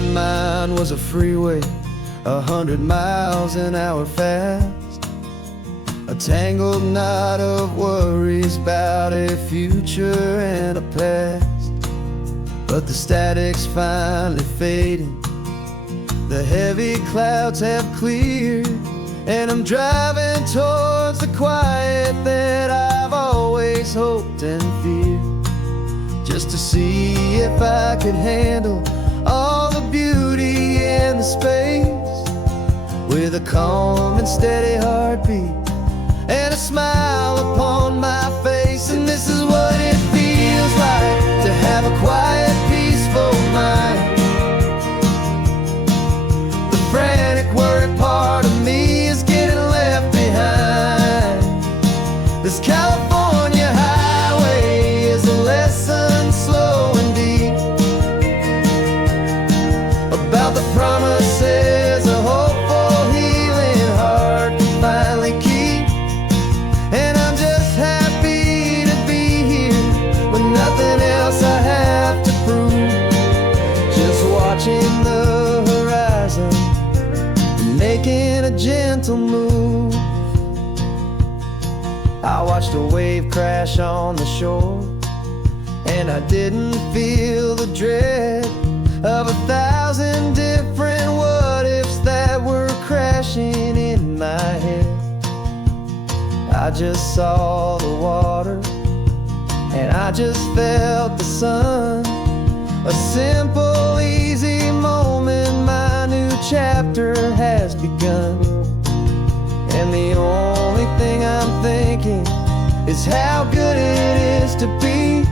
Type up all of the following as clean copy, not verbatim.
my mind was a freeway, 100 miles an hour fast. A tangled knot of worries about a future and a past. But the static's finally fading, the heavy clouds have cleared, and I'm driving towards the quiet that I've always hoped and feared. Just to see if I could handle all the beauty and the space, with a calm and steady heartbeat and a smile upon my face. And this is what it feels like to have a quiet, peaceful mind. The frantic, worried part of me is getting left behind. This California highway is a lesson slow and deep about the promises a hopeful, healing heart can finally keep. And I'm just happy to be here with nothing else I have to prove. Just watching the horizon, making a gentle move. I watched a wave crash on the shore, and I didn't feel the dread of 1,000 different what-ifs that were crashing in my head. I just saw the water, and I just felt the sun. A simple, easy moment, my new chapter has begun. And the only thing I'm thinking is how good it is to be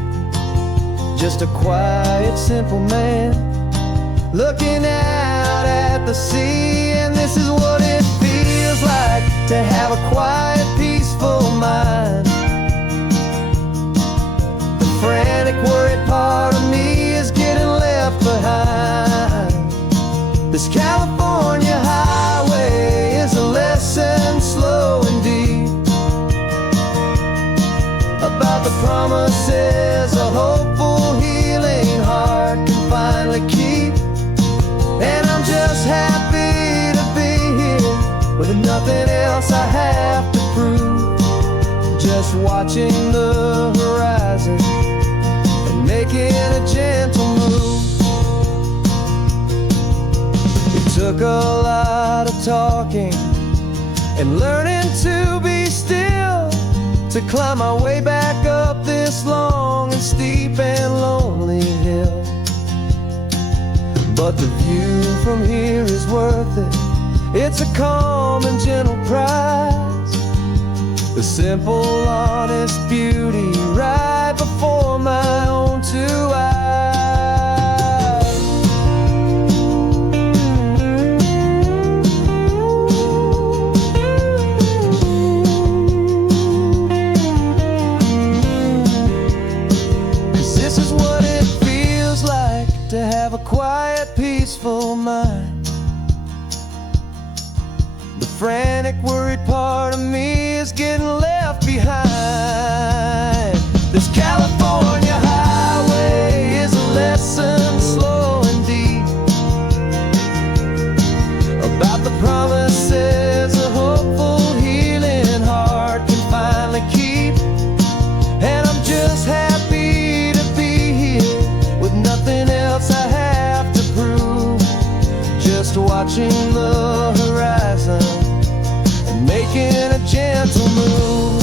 just a quiet, simple man looking out at the sea. And this is what it feels like to have a quiet, peaceful mind. The frantic, worried part of me is getting left behind. This California highway is a lesson slow and deep about the promises a hopeful, healing heart can finally keep. And I'm just happy to be here with nothing else I have to prove. Just watching the horizon and making a gentle move. It took a lot of talking and learning to be still to climb my way back up this long and steep and lonely hill. But the view from here is worth it. It's a calm and gentle prize, the simple, honest beauty right before my own two eyes. This is what it feels like to have a quiet, peaceful mind. The frantic, worried part of me is getting left behind. This California highway is a lesson slow and deep about the promises a hopeful, healing heart can finally keep. And I'm just happy to be here with nothing else I have to prove. Just watching the horizon and making a gentle move.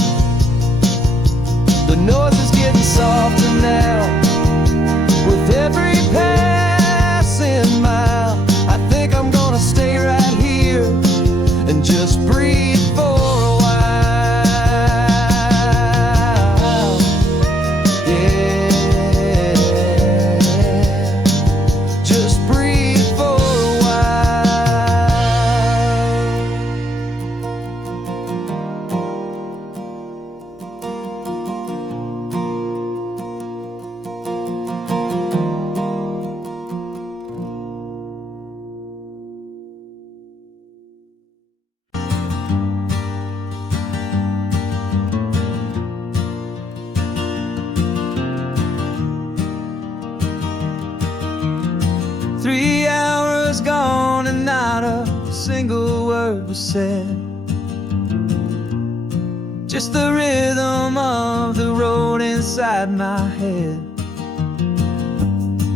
The noise is getting softer now with every passing mile. I think I'm gonna stay right here and just breathe for a while. Yeah, just breathe for a while. was gone and not a single word was said. Just the rhythm of the road inside my head.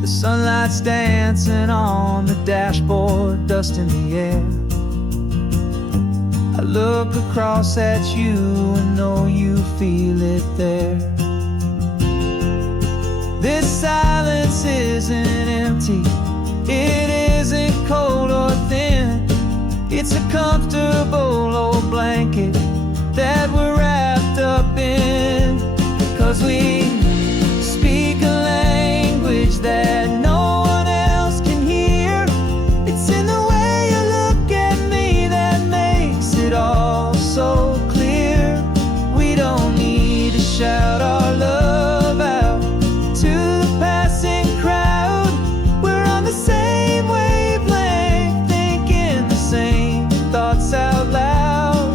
The sunlight's dancing on the dashboard, dust in the air. I look across at you and know you feel it there. This silence isn't empty, it isn't cold or thin. It's a comfortable old blanket that we're wrapped up in. 'Cause we speak a language that no one else can hear. It's in the way you look at me that makes it all so clear. We don't need to shout our love out to the passing crowd. We're on the same wavelength, thinking the same thoughts out loud.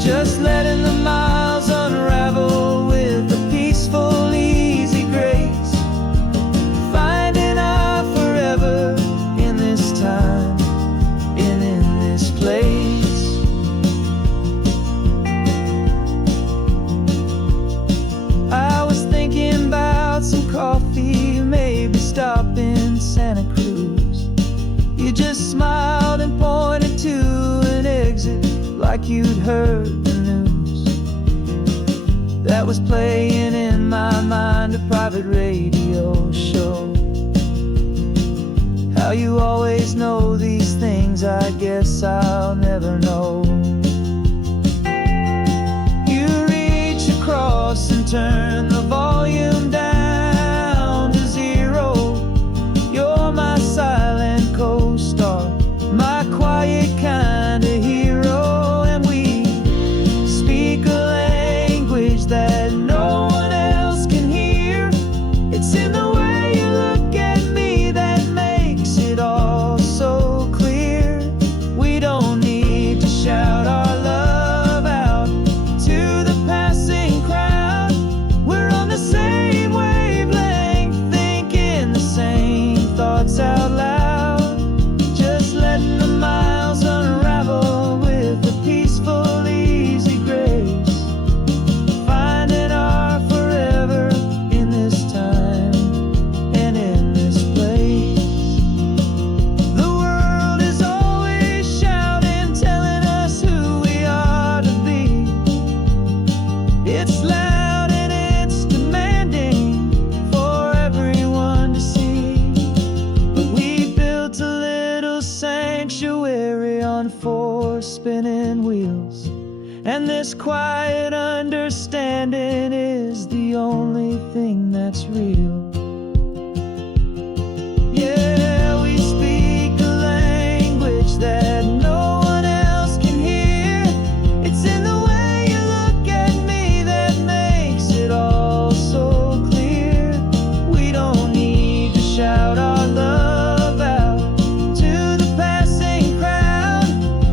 Just letting the miles unravel with a peaceful, easy grace. Finding our forever in this time and in this place. I was thinking about some coffee, maybe stop in Santa Cruz. You just smiled and pointed to an exit like you'd heard the news. That was playing in my mind, a private radio show. How you always know these things, I guess I'll never know. You reach across and turn the volume down to zero. You're my silent co-star, my quiet kind of hero. And we speak a language that no one else can hear. It's in the way you look at me that makes it all so clear. We don't need to shout our love out to the passing crowd. We're on the same wavelength, thinking the same thoughts out loud. Just letting the miles unravel with a peaceful, easy grace. Finding our forever in this time and in this place. The world is always shouting, telling us who we are to be. It's loud and it's demanding for everyone to see. But we built a little sanctuary on four spinning wheels, and this quiet understanding is the only thing that's real. Yeah, we speak a language that no one else can hear. It's in the way you look at me that makes it all so clear. We don't need to shout our love out to the passing crowd.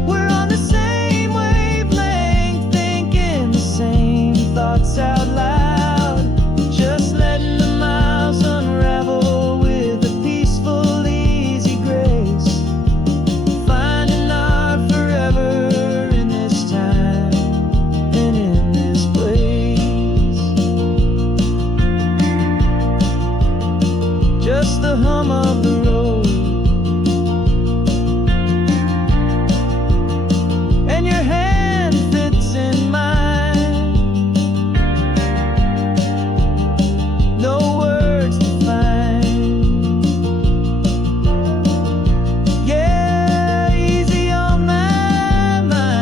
We're on the same wavelength, thinking the same thoughts out loud. Just letting the miles unravel with a peaceful, easy grace. Finding our forever in this time and in this place. Just the hum of the road and your hand fits in mine. No words to find. Yeah, easy on my mind.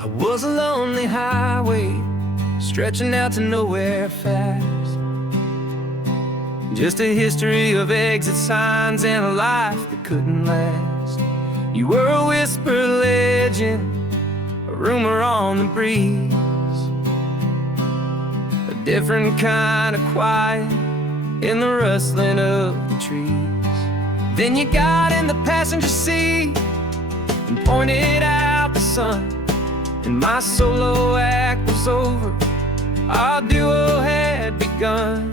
I was a lonely highway stretching out to nowhere fast. Just a history of exit signs and a life that couldn't last. You were a whisper legend, a rumor on the breeze, a different kind of quiet in the rustling of the trees. Then you got in the passenger seat and pointed out the sun, and my solo act was over, our duo had begun.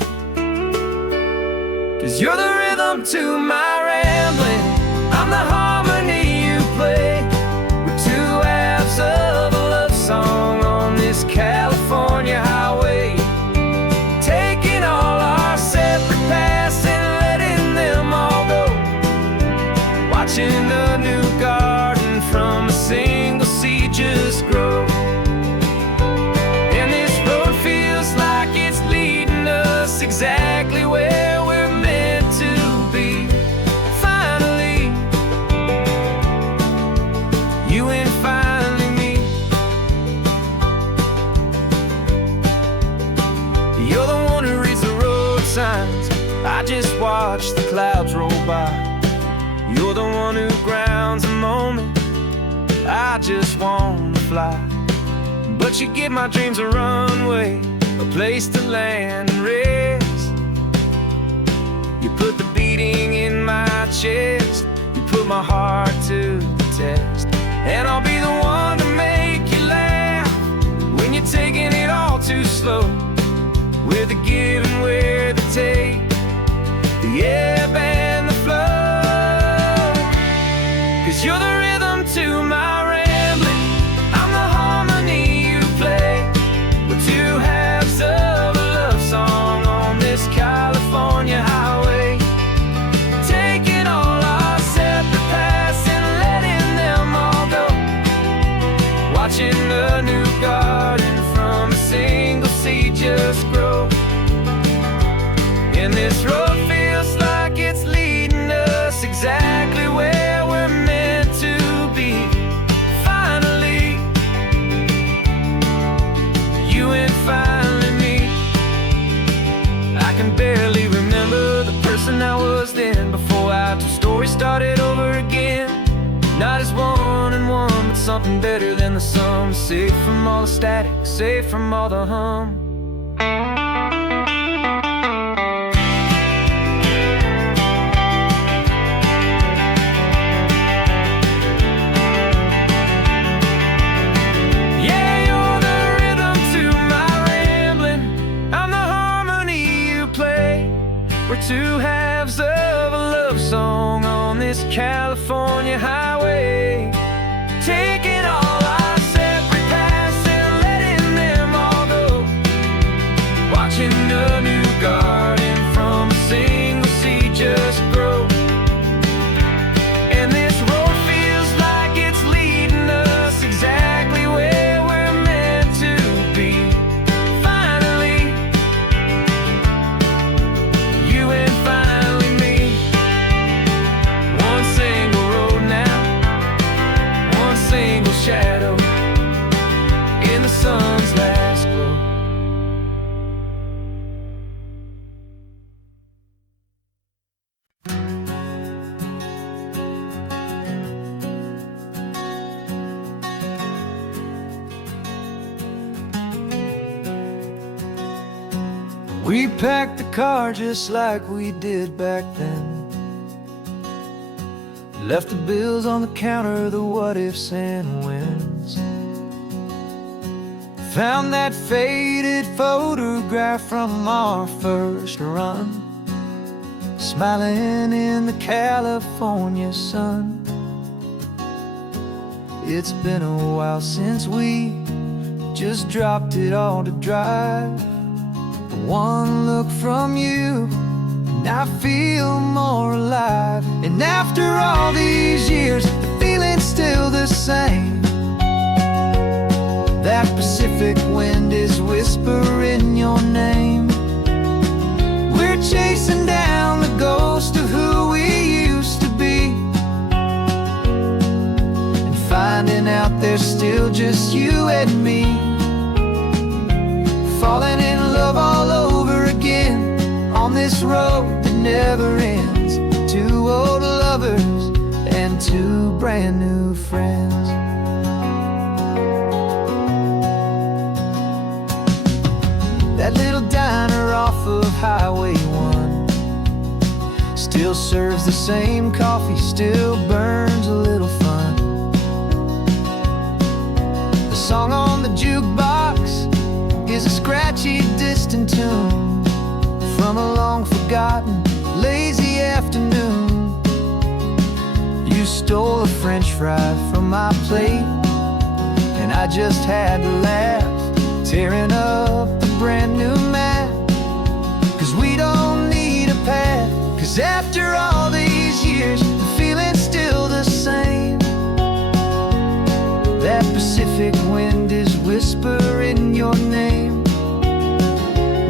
'Cause you're the rhythm to my rambling, I'm the harmony you play. We're two halves of a love song on this California highway, taking all our separate paths and letting them all go, watching a new garden from a single seed just grow. And this road feels like it's leading us exactly where we're meant to be. Finally, you and finally me. You're the one who reads the road signs, I just watch the clouds roll by. You're the one who grounds a moment, I just wanna fly. But you give my dreams a runway, a place to land and rest. You put the beating in my chest, you put my heart to the test. And I'll be the one to make you laugh when you're taking it all too slow. We're the give and we're the take, the ebb and the flow. 'Cause you're the rhythm to my rambling, I'm the harmony you play. We're two halves of a love song on this California highway, taking all our separate paths and letting them all go, watching a new garden from a single seed just grow. And this road feels like it's leading us exactly where we're meant to be. Finally, you and finally me. I can barely remember the person I was then, before our two stories started over again. Not as one and one, but something better than the sum. Safe from all the static, safe from all the hum. We're two halves of a love song on this California highway, taking all our separate paths and letting them all go, watching a new garden from a single seed just grow. And this road feels like it's leading us exactly where we're meant to be. Finally, you and finally me. One single road now, one single shadow in the sun's last glow. We packed the car just like we did back then, left the bills on the counter, the what ifs and whens. Found that faded photograph from our first run, smiling in the California sun. It's been a while since we just dropped it all to drive. One look from you and I feel more alive. And after all these years, the feeling's still the same. That Pacific wind is whispering your name. We're chasing down the ghost of who we used to be, and finding out there's still just you and me. Falling in love all over again on this road that never ends. Two old lovers and two brand new friends. That little diner off of Highway 1 still serves the same coffee, still burns a little fun. The song on the jukebox is a scratchy, distant tune from a long forgotten, lazy afternoon. You stole a French fry from my plate, and I just had to laugh, tearing up the brand new map. 'Cause we don't need a path, 'cause after all these years, the feeling's still the same. That Pacific wind is whispering your name.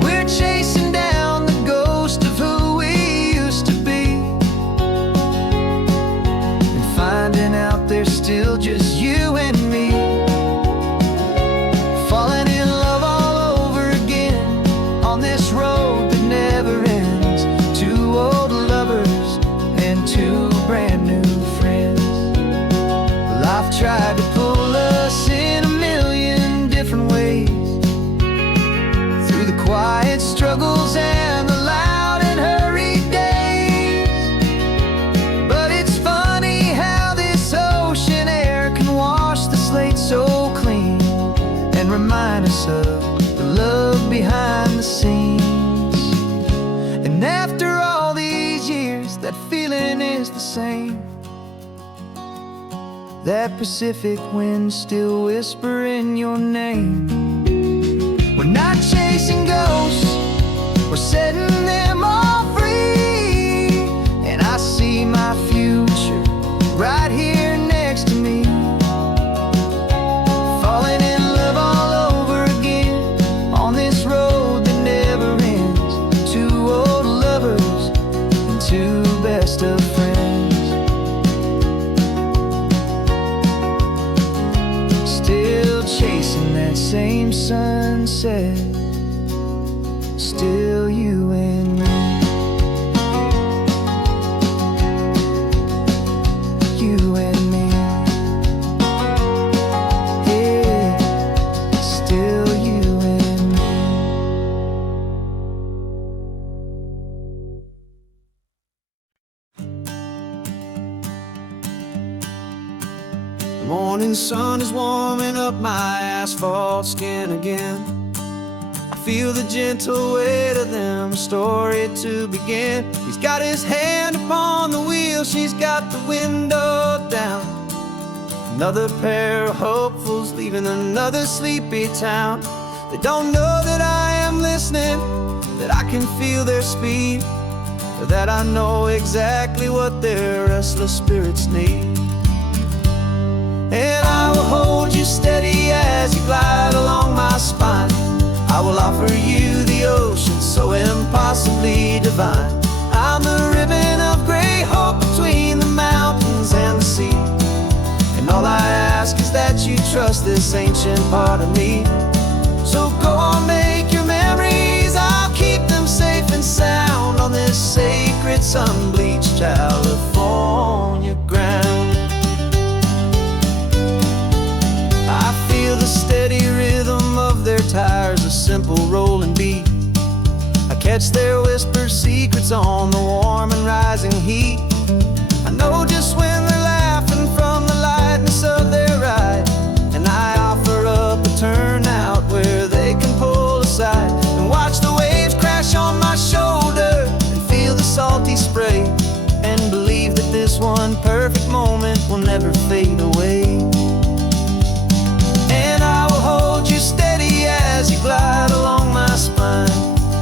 We're chasing down the ghost of who we used to be, and finding out there's still just you and me. Falling in love all over again on this road that never ends. Two old lovers and two brand new friends. Life tried to pull us in a million different ways, through the quiet struggles and the loud and hurried days. But it's funny how this ocean air can wash the slate so clean, and remind us of the love behind the scenes. And after all these years, that feeling is the same. That Pacific wind still whispering your name. We're not chasing ghosts, we're setting them all free. And I see my future right here next to me. Falling in love all over again on this road that never ends. Two old lovers and two best of friends. Still chasing that same sunset, still you and me. You and me. Yeah, still you and me. The morning sun is warming up my asphalt skin again. I feel the gentle weight of them, a story to begin. He's got his hand upon the wheel, she's got the window down. Another pair of hopefuls leaving another sleepy town. They don't know that I am listening, that I can feel their speed, or that I know exactly what their restless spirits need. And I will hold you steady as you glide along my spine. I will offer you the ocean so impossibly divine. I'm the ribbon of gray hope between the mountains and the sea. And all I ask is that you trust this ancient part of me. So go on, make your memories, I'll keep them safe and sound on this sacred sun-bleached California ground. I feel the steady rhythm of their tires, a simple rolling beat. I catch their whispered secrets on the warm and rising heat. I know just when they're laughing from the lightness of their ride, and I offer up a turnout where they can pull aside and watch the waves crash on my shoulder and feel the salty spray, and believe that this one perfect moment will never fade away. And I will hold you steady as you glide along my spine.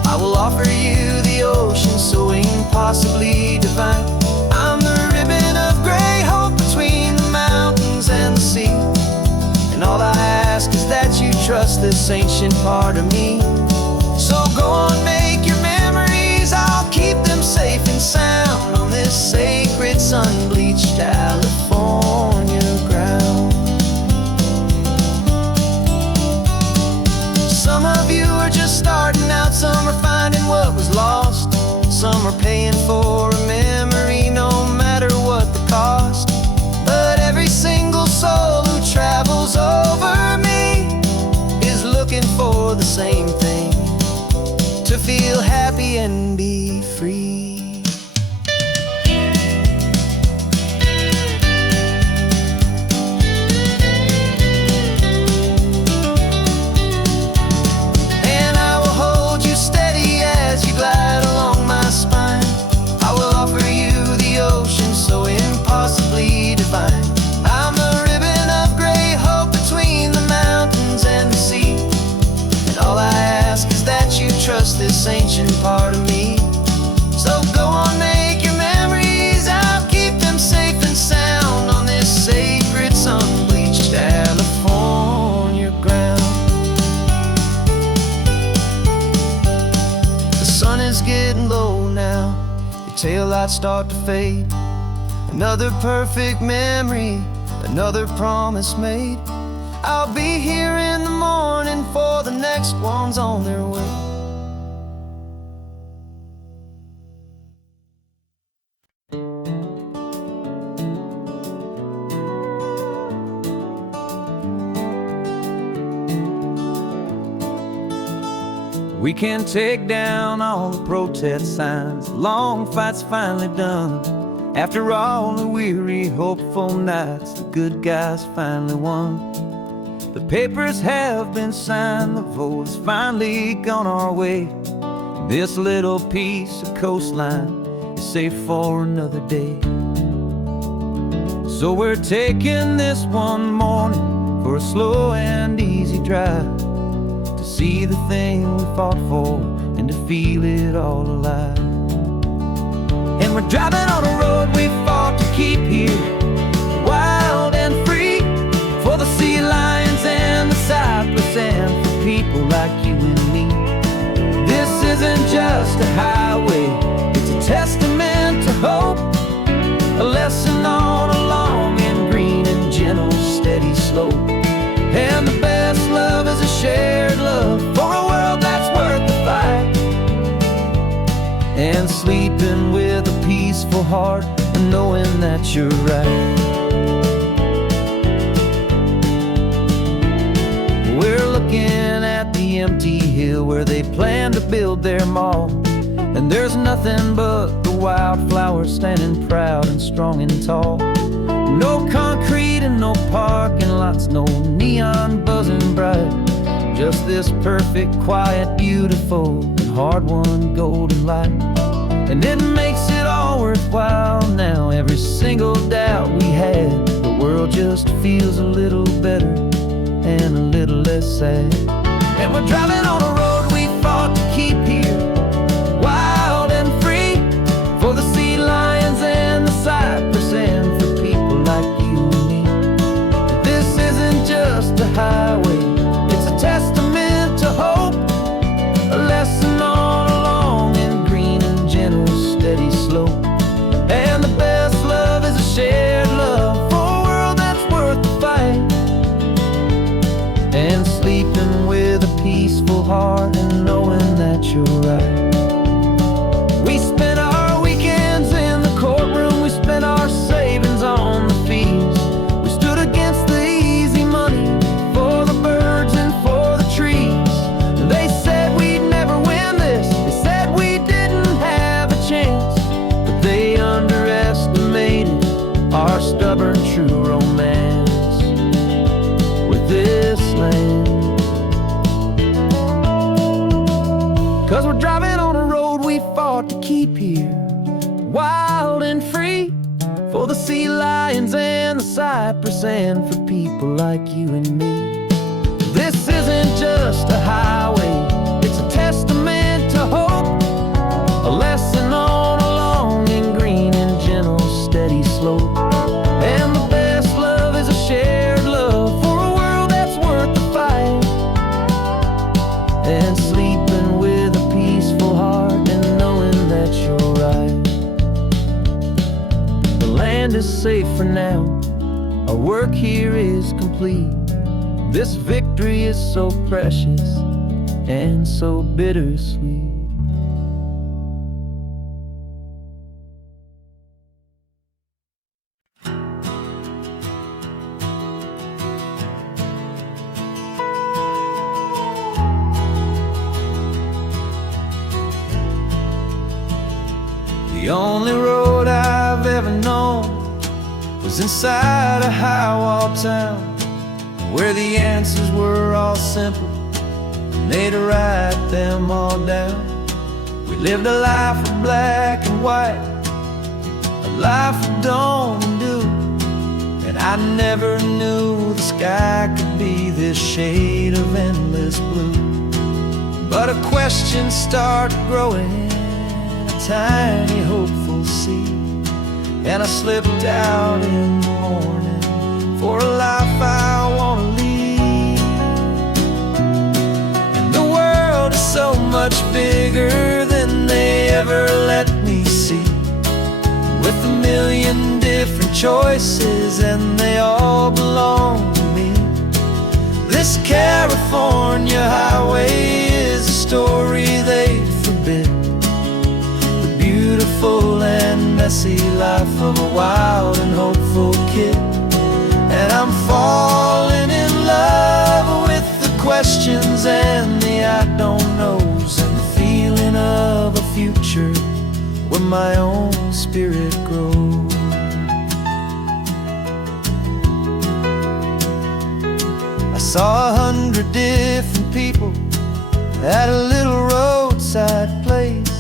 I will offer you the ocean so impossibly divine. I'm the ribbon of gray hope between the mountains and the sea. And all I ask is that you trust this ancient part of me. So go on, make your memories, I'll keep them safe and sound on this sacred sun-bleached California ground. Some of you are just starting out, some are finding what was lost, some are paying for a memory no matter what the cost. But every single soul who travels over me is looking for the same thing, to feel happy and be free. lights start to fade. Another perfect memory, another promise made. I'll be here in the morning for the next ones on their way. We can take down all the protest signs, long fight's finally done. After all the weary, hopeful nights, the good guys finally won. The papers have been signed, the vote has finally gone our way. This little piece of coastline is safe for another day. So we're taking this one morning for a slow and easy drive, to see the thing we fought for and to feel it all alive. And we're driving on a road we fought to keep here, wild and free, for the sea lions and the cypress and for people like you and me. This isn't just a highway, it's a testament to hope, a lesson on a long and green and gentle steady slope. And the best love is a shared love for a world that's worth the fight, and sleeping with a peaceful heart and knowing that you're right. We're looking at the empty hill where they plan to build their mall, and there's nothing but the wildflowers standing proud and strong and tall. No concrete and no parking lots, no neon buzzing bright, just this perfect, quiet, beautiful, and hard-won golden light. And it makes it all worthwhile now. Every single doubt we had, the world just feels a little better and a little less sad. And we're driving on a road we fought to keep here, wild and free, for the sea lions and the cypress and for people like you and me. This isn't just a highway, it's a testament to hope, a lesson on a long and green and gentle steady slope. And the best love is a shared love for a world that's worth the fight, and sleeping with a peaceful heart and knowing that you're right. We spent our weekends in the courtroom, we spent our savings on the fees. We stood against the easy money for the birds and for the trees. They said we'd never win this, they said we didn't have a chance, but they underestimated our stubborn true romance with this land. 'Cause we're driving on a road we fought to keep here, wild and free, for the sea lions and the cypress and for people like you and me. This isn't just a highway, it's a testament to hope, a lesson on a long and green and gentle steady slope. And the best love is a shared love for a world that's worth the fight, and sleeping with a peaceful heart and knowing that you're right. The land is safe for now, our work here is complete. This victory is so precious and so bittersweet. The only road I've ever known was inside a high-wall town, where the answers were all simple and they'd write them all down. We lived a life of black and white, a life of dawn and dew, and I never knew the sky could be this shade of endless blue. But a question started growing, a tiny hopeful seed, and I slipped out in the morning for a life I want to lead. And the world is so much bigger than they ever let me see, million different choices, and they all belong to me. This California highway is a story they forbid, the beautiful and messy life of a wild and hopeful kid. And I'm falling in love with the questions and the I don't knows, and the feeling of a future where my own spirit grows. I saw 100 different people at a little roadside place,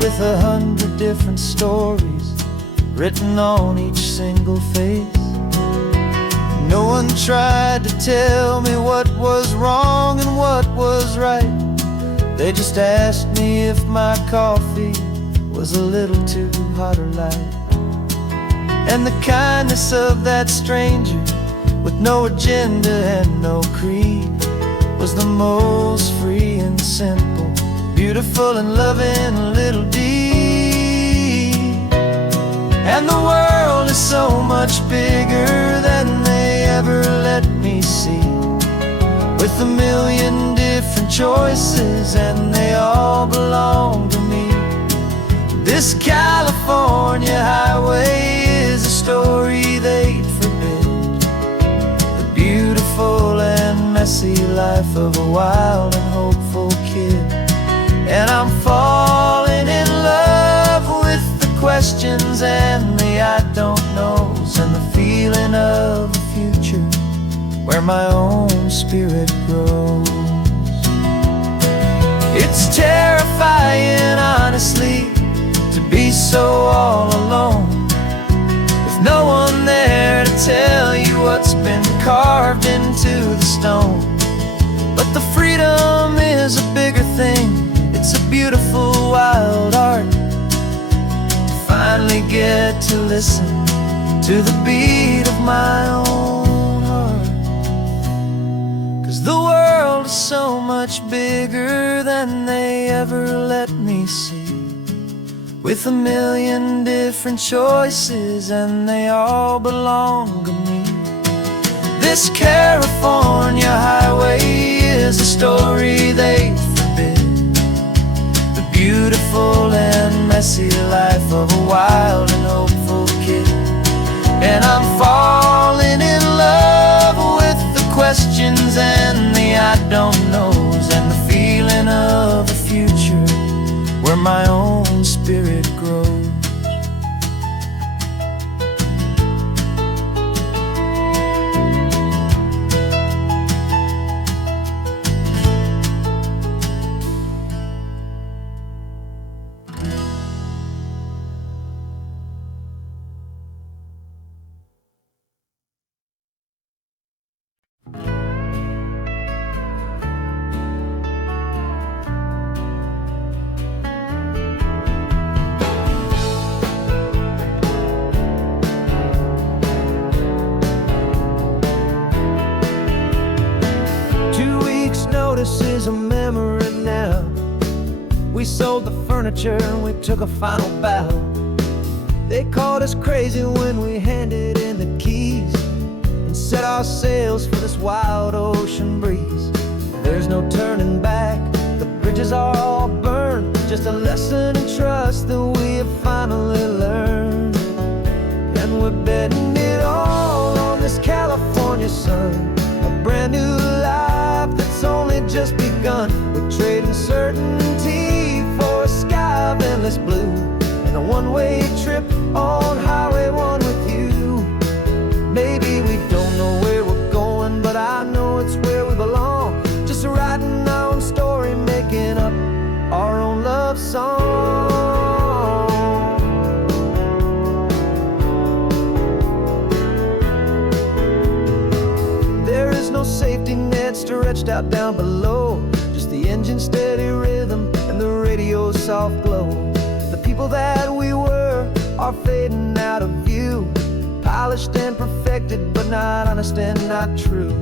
with 100 different stories written on each single face. No one tried to tell me what was wrong and what was right. They just asked me if my coffee was a little too hot or light. And the kindness of that stranger, with no agenda and no creed, was the most free and simple, beautiful and loving little deed. And the world is so much bigger than they ever let me see, with a million different choices, and they all belong to me. This California highway is a story they'd forbid, the beautiful and messy life of a wild and hopeful kid. And I'm falling in love with the questions and the I don't knows, and the feeling of a future where my own spirit grows. It's terrifying, honestly, to be so all alone, with no one there to tell you what's been carved into the stone. But the freedom is a bigger thing. It's a beautiful wild art to finally get to listen to the beat of my own heart. 'Cause the world is so much bigger than they ever let me see, with a million different choices, and they all belong to me. This California highway is a story they forbid, the beautiful and messy life of a wild and hopeful kid. And I'm falling in love with the questions and the I don't knows, and the feeling of a future where my own spirit grows. Notice is a memory now. We sold the furniture and we took a final bow. They called us crazy when we handed in the keys and set our sails for this wild ocean breeze. There's no turning back, the bridges are all burned, just a lesson in trust that we have finally learned. And we're betting it all on this California sun, a brand new life that's only just begun. We're trading certainty for a sky of endless blue, and a one-way trip on Highway 1 with you. Maybe we don't know where we're going, but I know it's where we belong. Just writing our own story, making up our own love song. There is no safety net stretched out down below, just the engine's steady rhythm and the radio's soft glow. The people that we were are fading out of view, polished and perfected, but not honest and not true.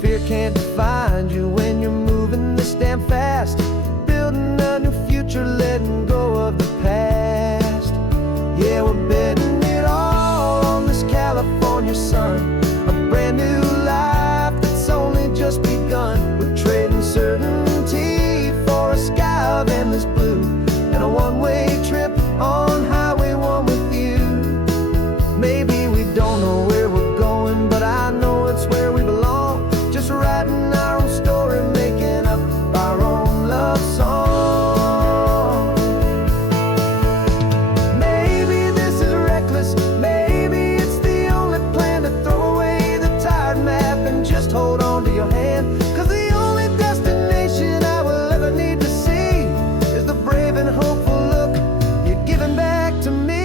Fear can't find you when you're moving this damn fast, building a new future, letting go of the past. Yeah, we're betting it your son. A brand new life that's only just begun. We're trading certainty for a sky of endless blue, and a one-way trip on Highway 1 with you. Maybe we don't know where we're going, but I know it's where we belong. Just writing our own story, making up our own love song. Maybe this is reckless, maybe it's the only plan to throw away the tired map and just hold on to your hand. 'Cause the only destination I will ever need to see is the brave and hopeful look you're giving back to me.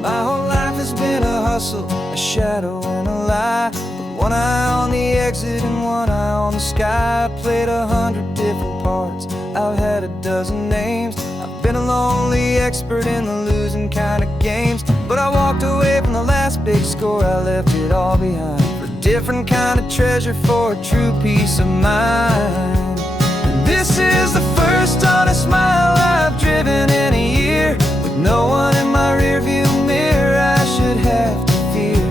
My whole life has been a hustle, a shadow and a lie. With one eye on the exit and one eye on the sky. I played 100 different parts, I've had a dozen names. I've been a lonely expert in the losing kind of games. But I walked away from the last big score, I left it all behind for a different kind of treasure, for a true peace of mind. And this is the first honest mile I've driven in a year, with no one in my rearview mirror I should have to fear.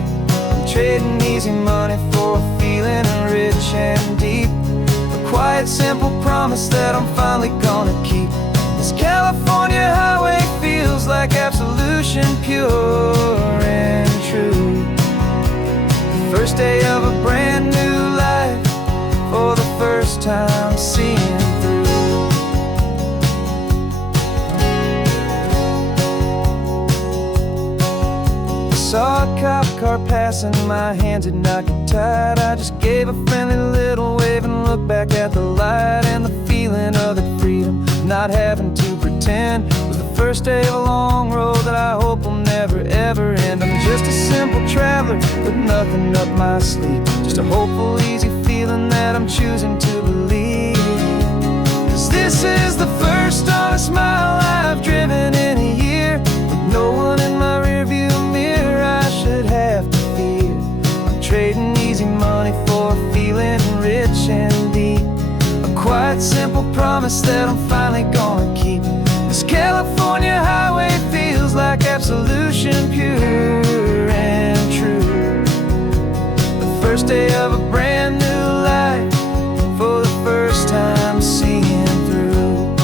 I'm trading easy money for a feeling rich and deep, a quiet, simple promise that I'm finally gonna keep. This California highway feels like absolution, pure and true. The first day of a brand new life, for the first time seeing through. Saw a cop car passing, my hands had not got tied. I just gave a friendly little wave and looked back at the light. And the feeling of the freedom, not having to pretend, was the first day of a long road that I hope will never ever end. I'm just a simple traveler with nothing up my sleeve, just a hopeful, easy feeling that I'm choosing to believe. 'Cause this is the first honest mile I've driven in a year, with no one in my rearview mirror I should have to fear. I'm trading easy money for a feeling rich and deep, a quiet, simple promise that I'm finally gonna keep. This California highway feels like absolution, pure and true. The first day of a brand new life, for the first time seeing through.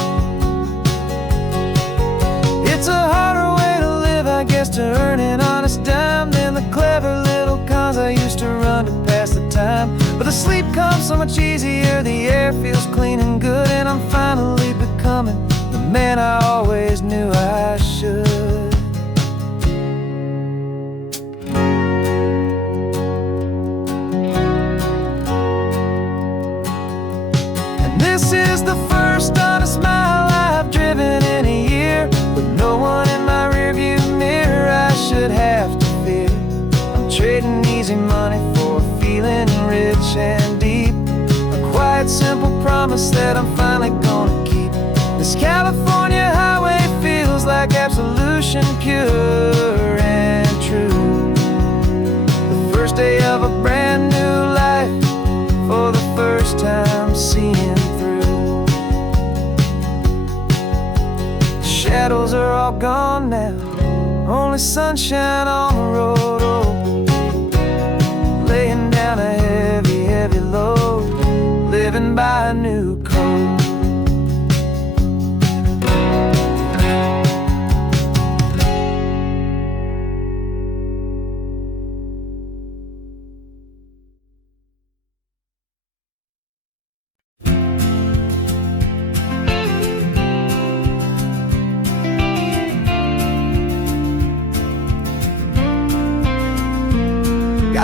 It's a harder way to live, I guess, to earn an honest dime than the clever little cons I used to run to pass the time. But the sleep comes so much easier, the air feels clean and good, and I'm finally becoming the man I always knew I should. And this is the first honest mile I've driven in a year, with no one in my rearview mirror I should have to fear. I'm trading easy money for a feeling rich and deep, a quiet, simple promise that I'm finally gonna keep. This California highway feels like absolution, pure and true. The first day of a brand new life, for the first time seeing through. The shadows are all gone now, only sunshine on the road. Oh, laying down ahead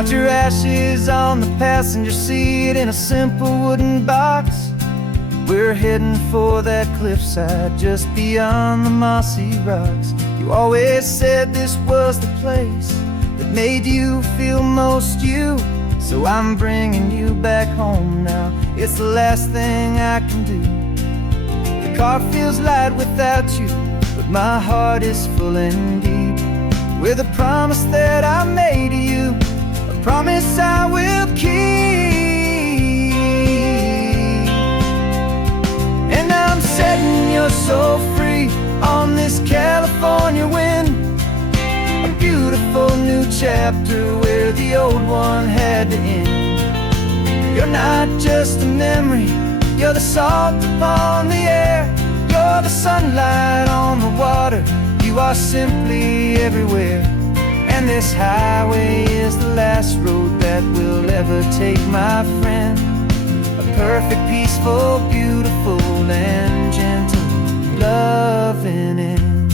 Out your ashes on the passenger seat in a simple wooden box. We're heading for that cliffside just beyond the mossy rocks. You always said this was the place that made you feel most you. So I'm bringing you back home now. It's the last thing I can do. The car feels light without you, but my heart is full and deep with a promise that I made to you, a promise I will keep. And I'm setting your soul free on this California wind, a beautiful new chapter where the old one had to end. You're not just a memory, you're the salt upon the air, you're the sunlight on the water, you are simply everywhere. And this highway is the last road that we'll ever take, my friend. A perfect, peaceful, beautiful, and gentle loving end.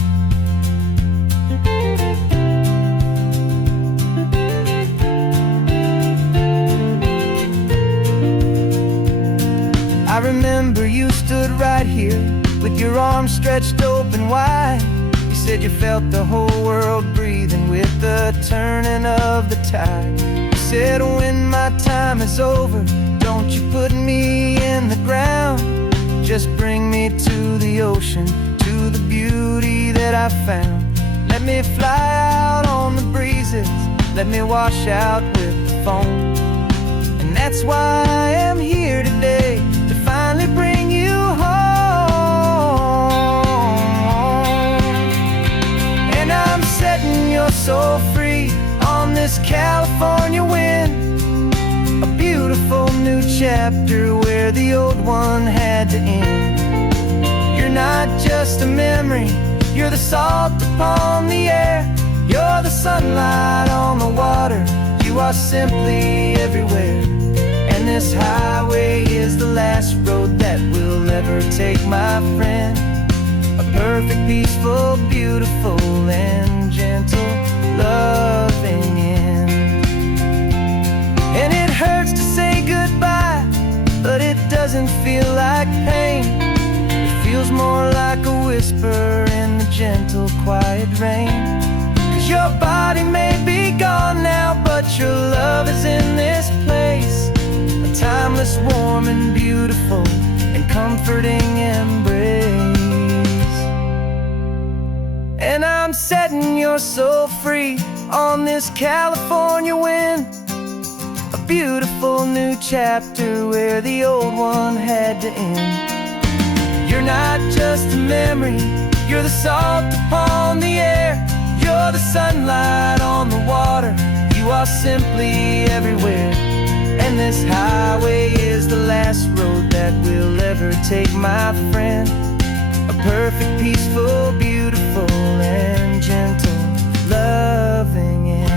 I remember you stood right here with your arms stretched open wide. You said you felt the whole world breathing with the turning of the tide. You said when my time is over, don't you put me in the ground, just bring me to the ocean, to the beauty that I found. Let me fly out on the breezes, let me wash out with the foam. And that's why I am here today, to finally bring you home. And I'm setting your soul free on this California wind, a beautiful new chapter where the old one had to end. You're not just a memory, you're the salt upon the air, you're the sunlight on the water, you are simply everywhere. And this highway is the last road that we'll ever take, my friend. A perfect, peaceful, beautiful, and gentle loving end. And it hurts to say goodbye, but it doesn't feel like pain. It feels more like a whisper in the gentle, quiet rain. 'Cause your body may be gone now, but your love is in this place, a timeless, warm, and beautiful, and comforting embrace. And I'm setting your soul free on this California wind, a beautiful new chapter where the old one had to end. You're not just a memory, you're the salt upon the air, you're the sunlight on the water, you are simply everywhere. And this highway is the last road that we'll ever take, my friend. A perfect, peaceful, beautiful, and gentle loving end.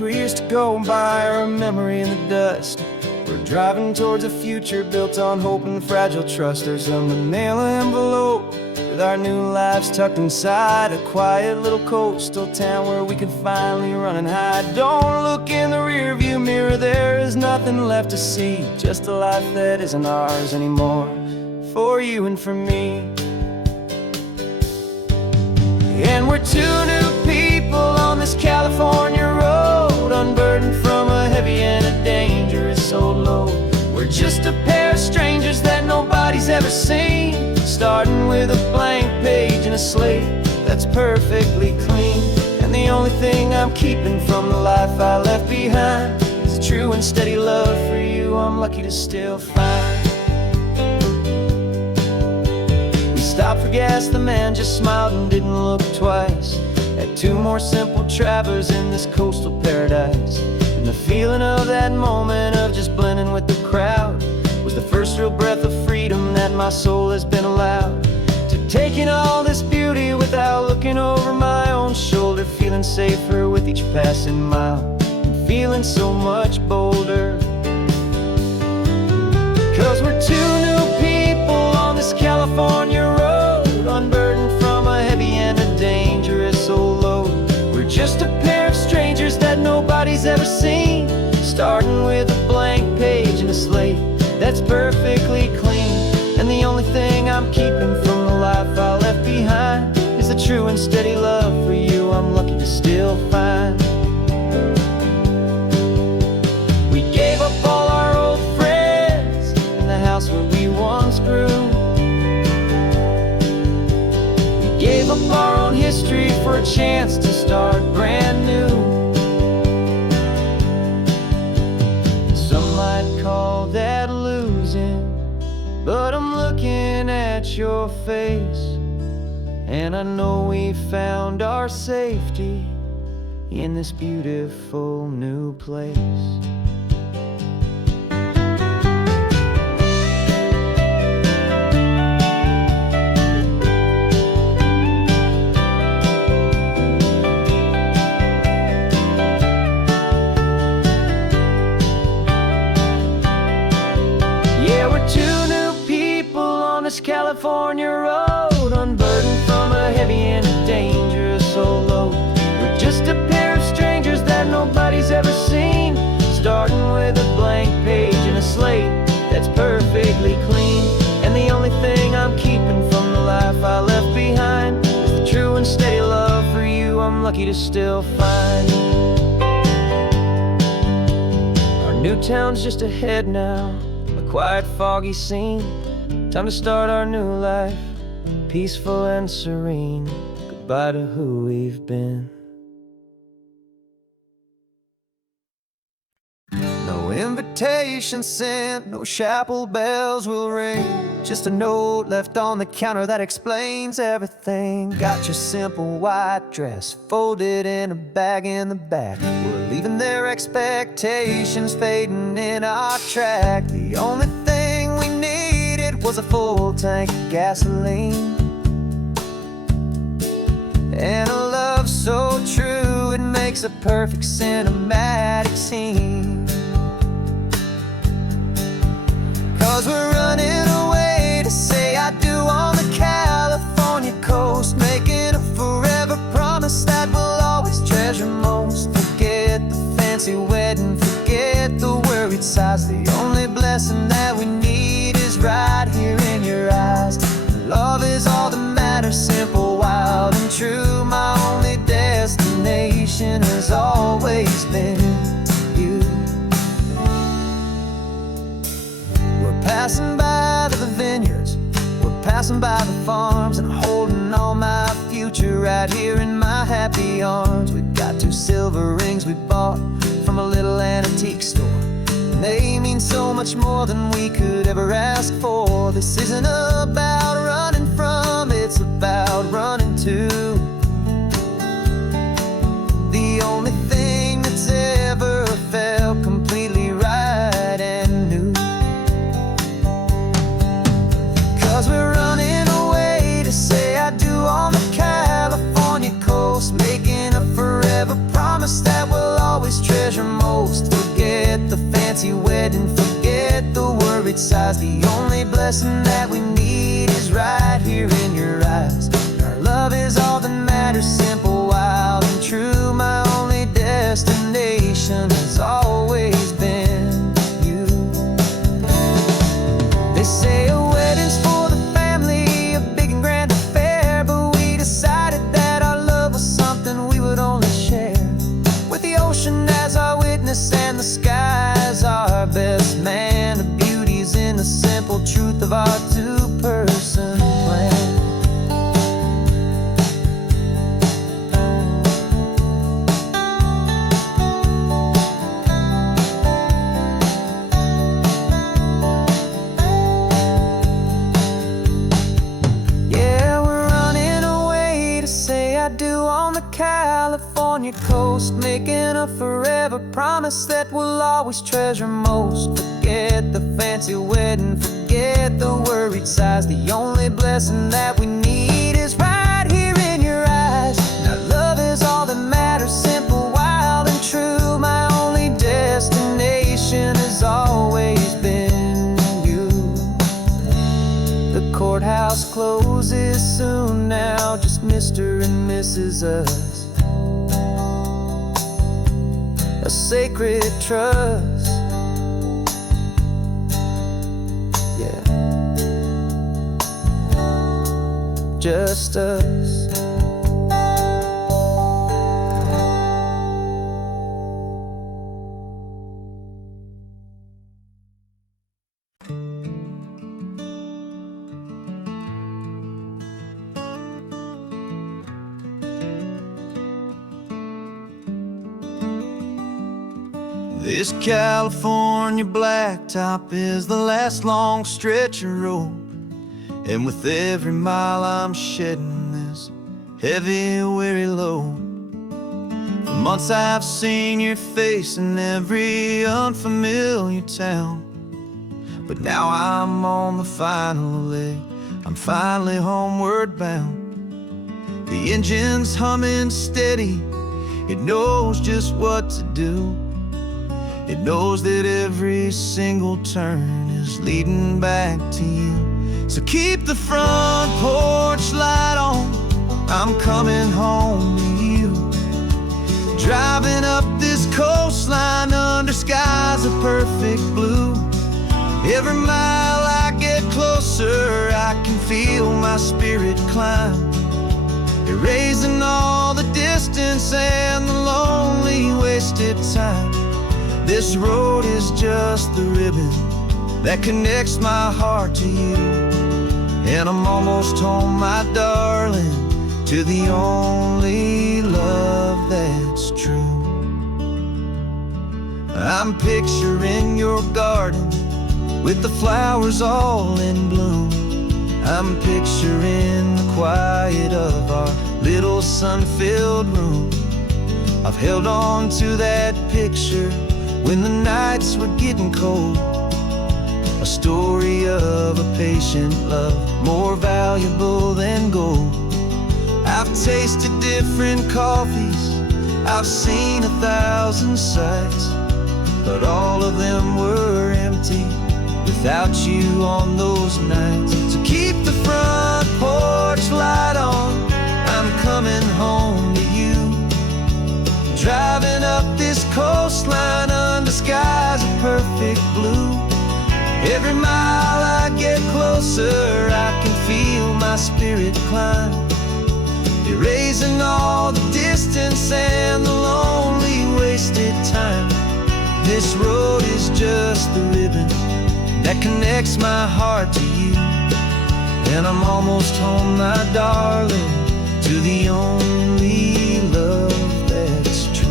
We used to go by are a memory in the dust. We're driving towards a future built on hope and fragile trust. There's a manila envelope with our new lives tucked inside, a quiet little coastal town where we can finally run and hide. Don't look in the rearview mirror, there is nothing left to see, just a life that isn't ours anymore, for you and for me. And we're two new people on this California road, unburdened from a heavy and a dangerous old load. We're just a pair of strangers that nobody's ever seen, starting with a blank page and a slate that's perfectly clean. And the only thing I'm keeping from the life I left behind is a true and steady love for you I'm lucky to still find. We stopped for gas, the man just smiled and didn't look twice. Had two more simple travelers in this coastal paradise. And the feeling of that moment of just blending with the crowd was the first real breath of freedom that my soul has been allowed. To take in all this beauty without looking over my own shoulder, feeling safer with each passing mile, and feeling so much bolder. 'Cause we're two new people on this California road, unburdened from a heavy and a dangerous old load. We're just a pair of strangers that nobody's ever seen, starting with a blank page and a slate that's perfectly clean. And the only thing I'm keeping from the life I left behind is the true and steady love for you I'm lucky to still find. We gave up all our old friends in the house where we once grew. We gave up our own history for a chance to start brand new. Some might call that losing, but I'm looking at your face, and I know we found our safety in this beautiful new place. California road, unburdened from a heavy and a dangerous old load. We're just a pair of strangers that nobody's ever seen, starting with a blank page and a slate that's perfectly clean. And the only thing I'm keeping from the life I left behind is the true and steady love for you I'm lucky to still find. Our new town's just ahead now, a quiet, foggy scene. Time to start our new life, peaceful and serene. Goodbye to who we've been. No invitation sent, no chapel bells will ring. Just a note left on the counter that explains everything. Got your simple white dress folded in a bag in the back. We're leaving their expectations fading in our track. The only thing we needed was a full tank of gasoline, and a love so true it makes a perfect cinematic scene. 'Cause we're running away to say I do on the California coast, making a forever promise that we'll always treasure most. Forget the fancy wedding, forget the worried sighs. The only blessing that we need is right here in your eyes. Love is all that matters, simple, wild, and true. My only destination has always been you. We're passing by the vineyards, we're passing by the farms, and holding all my future right here in my happy arms. We've got 2 silver rings we bought from a little antique store. They mean so much more than we could ever ask for. This isn't about running from, it's about running to the only thing that's ever felt completely right and new. 'Cause we're running away to say I do on the California coast, making a forever promise that we'll always treasure most. Forget the fancy wedding, forget the worried sighs. The only blessing that we need is right here in your eyes. Our love is all that matters, simple, wild, and true. My only destination has always been you. They say a wedding's for the family, a big and grand affair, but we decided that our love was something we would only share with the ocean as our witness and the sky as our best man. The beauty's in the simple truth of our 2-person plan. Yeah, we're running away to say I do on the California coast, making a forever promise that we'll always treasure most. Forget the fancy wedding, forget the worried sighs. The only blessing that we need is right here in your eyes. Now love is all that matters, simple, wild, and true. My only destination has always been you. The courthouse closes soon now, just Mr. and Mrs. Us, a sacred trust. Yeah, just us. This California blacktop is the last long stretch of road, and with every mile I'm shedding this heavy, weary load. For months I've seen your face in every unfamiliar town, but now I'm on the final leg, I'm finally homeward bound. The engine's humming steady, it knows just what to do. It knows that every single turn is leading back to you. So keep the front porch light on, I'm coming home to you. Driving up this coastline under skies of perfect blue. Every mile I get closer, I can feel my spirit climb, erasing all the distance and the lonely wasted time. This road is just the ribbon that connects my heart to you, and I'm almost home, my darling, to the only love that's true. I'm picturing your garden with the flowers all in bloom. I'm picturing the quiet of our little sun-filled room. I've held on to that picture when the nights were getting cold, a story of a patient love, more valuable than gold. I've tasted different coffees, I've seen 1,000 sights, but all of them were empty without you on those nights. So keep the front porch light on, I'm coming home to you. Driving up this coastline under skies of perfect blue. Every mile I get closer, I can feel my spirit climb, erasing all the distance and the lonely wasted time. This road is just the ribbon that connects my heart to you, and I'm almost home, my darling, to the only love that's true.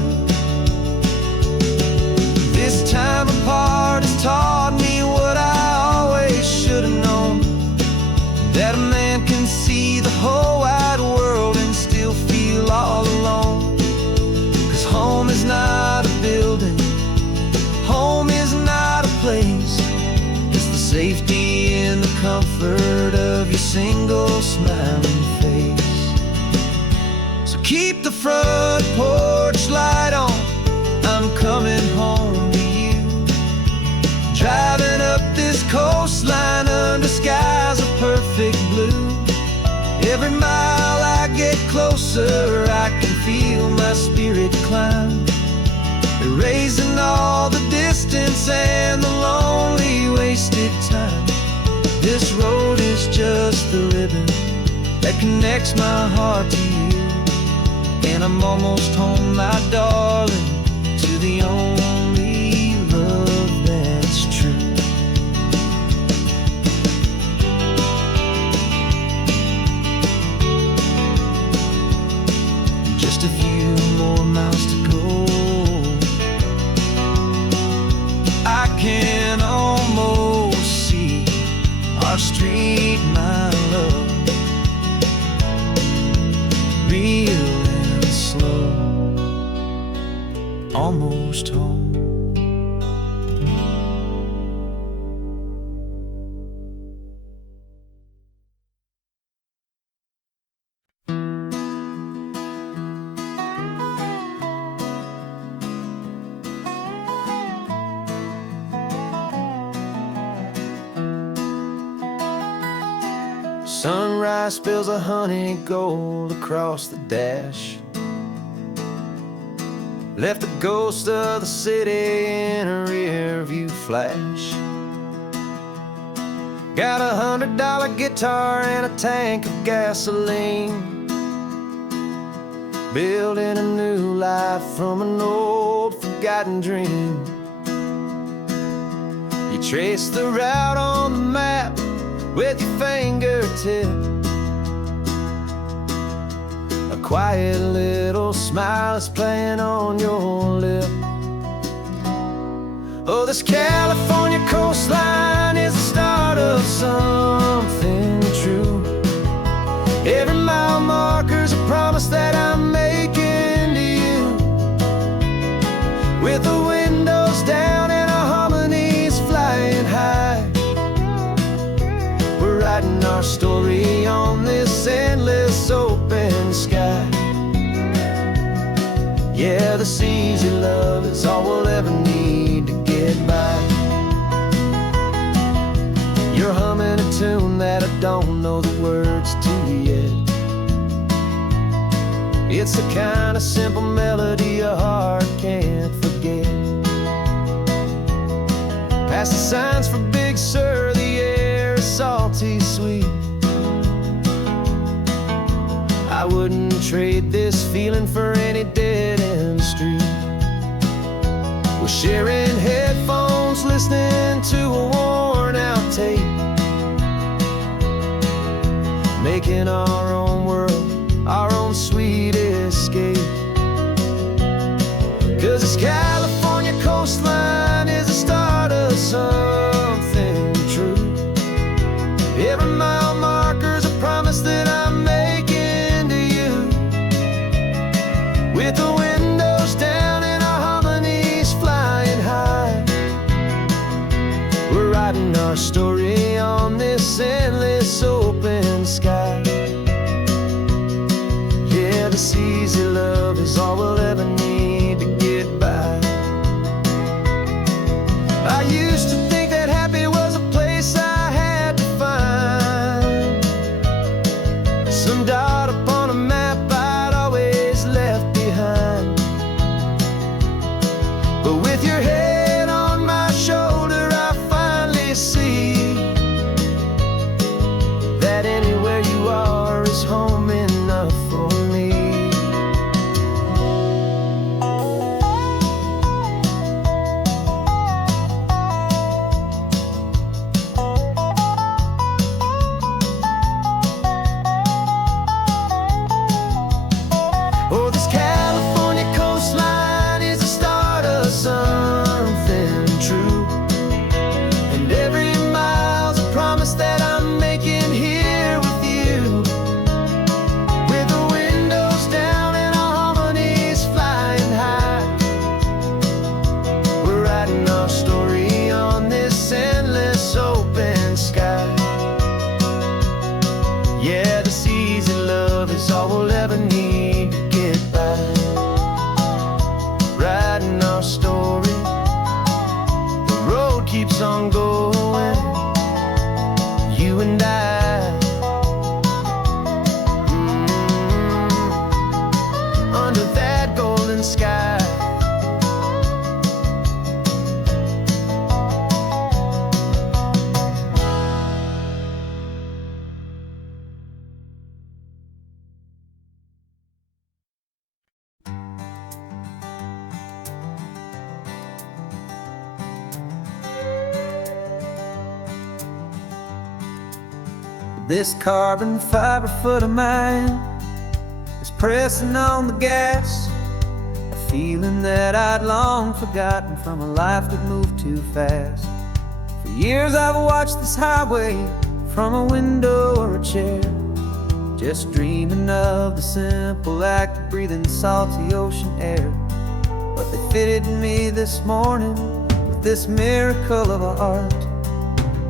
This time apart has taught me what I always should have known, that a man can see the whole wide world and still feel all alone. 'Cause home is not a building, home is not a place, it's the safety and the comfort of your single smiling face. So keep the front porch light on, I'm coming home to you. Driving up this coastline under skies of perfect blue. Every mile I get closer, I can feel my spirit climb, erasing all the distance and the lonely wasted time. This road is just the ribbon that connects my heart to you, and I'm almost home, my darling, to the only love that's true. Just a few more miles to go, I can almost see our street, my love, real and slow, almost home. Sunrise spills a honey gold across the dash. Left the ghost of the city in a rear view flash. Got $100 guitar and a tank of gasoline, building a new life from an old forgotten dream. You trace the route on the map with your fingertip, a quiet little smile is playing on your lip. Oh, this California coastline is the start of something true. Every mile marker's a promise that I'm making to you. With the windows down and our harmonies flying high, we're writing our story on this endless open sky. Yeah, this easy love is all we'll ever need to get by. You're humming a tune that I don't know the words to yet. It's the kind of simple melody a heart can't forget. Past the signs for Big Sur, the air is salty sweet. I wouldn't trade this feeling for any dead-end street. We're sharing headphones, listening to a worn-out tape, making our own world, our own sweet escape. 'Cause this California coastline is the start of something true. Every mile marker's a promise that I'm making to you. With the windows down and our harmonies flying high, we're writing our story on this endless open sky. Yeah, this easy love is all we'll ever need to get by. I used to think that happy was a place I had to find, some dot upon a map I'd always left behind. But with your head on my shoulder, I finally see that anywhere you are is home enough for me. Oh, this California coastline is the start of something true. And every mile's a promise that I'm making here with you. With the windows down and our harmonies flying high, we're writing our story on this endless open sky. Yeah, this easy love is all we'll ever need to get by. Writing our story, the road keeps on going, you and I. Under that golden sky. This carbon fiber foot of mine is pressing on the gas, a feeling that I'd long forgotten from a life that moved too fast. For years I've watched this highway from a window or a chair, just dreaming of the simple act of breathing salty ocean air. But they fitted me this morning with this miracle of art,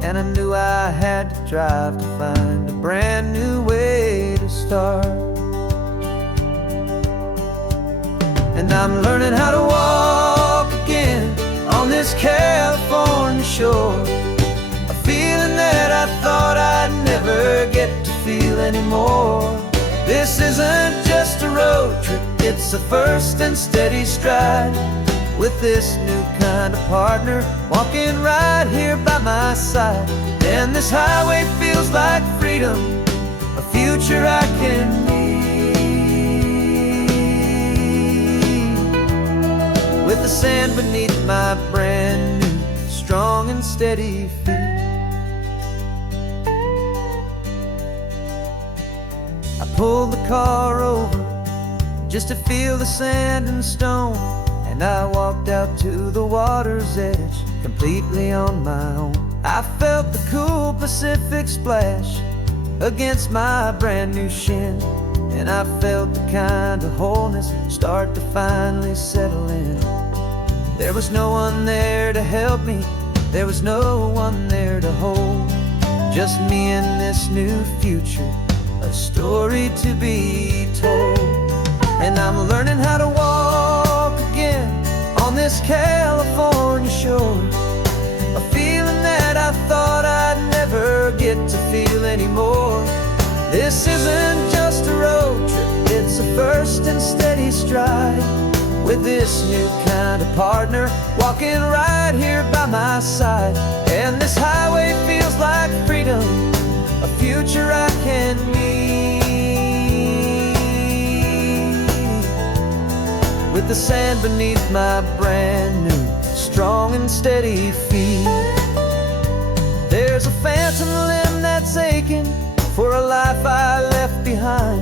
and I knew I had to drive to find a brand new way to start. And I'm learning how to walk again on this California shore, a feeling that I thought I'd never get to feel anymore. This isn't just a road trip, it's a first and steady stride. With this new kind of partner walking right here by my side. And this highway feels like freedom, a future I can need. With the sand beneath my brand new, strong and steady feet. I pulled the car over just to feel the sand and stone, and I walked out to the water's edge, completely on my own. I felt the cool Pacific splash against my brand new shin, and I felt the kind of wholeness start to finally settle in. There was no one there to help me, there was no one there to hold, just me and this new future, a story to be told. And I'm learning how to walk again on this California shore, a feeling that I thought I'd never get to feel anymore. This isn't just a road trip, it's a first and steady stride. With this new kind of partner walking right here by my side. And this highway feels like freedom, a future I can meet. With the sand beneath my brand new, strong and steady feet. There's a phantom limb that's aching for a life I left behind,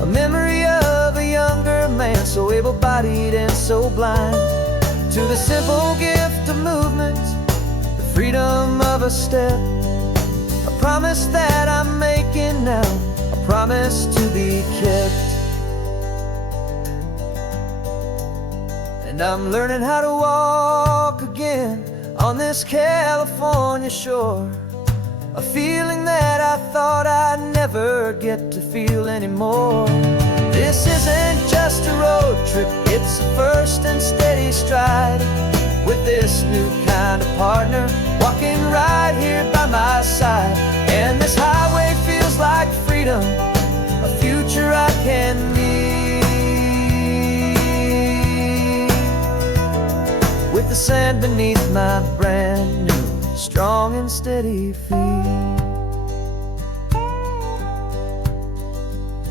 a memory of a younger man, so able-bodied and so blind. To the simple gift of movement, the freedom of a step, a promise that I'm making now, a promise to be kept. And I'm learning how to walk again on this California shore, a feeling that I thought I'd never get to feel anymore. This isn't just a road trip, it's a first and steady stride. With this new kind of partner walking right here by my side. And this highway feels like freedom, a future I can need. With the sand beneath my brand new, strong and steady feet.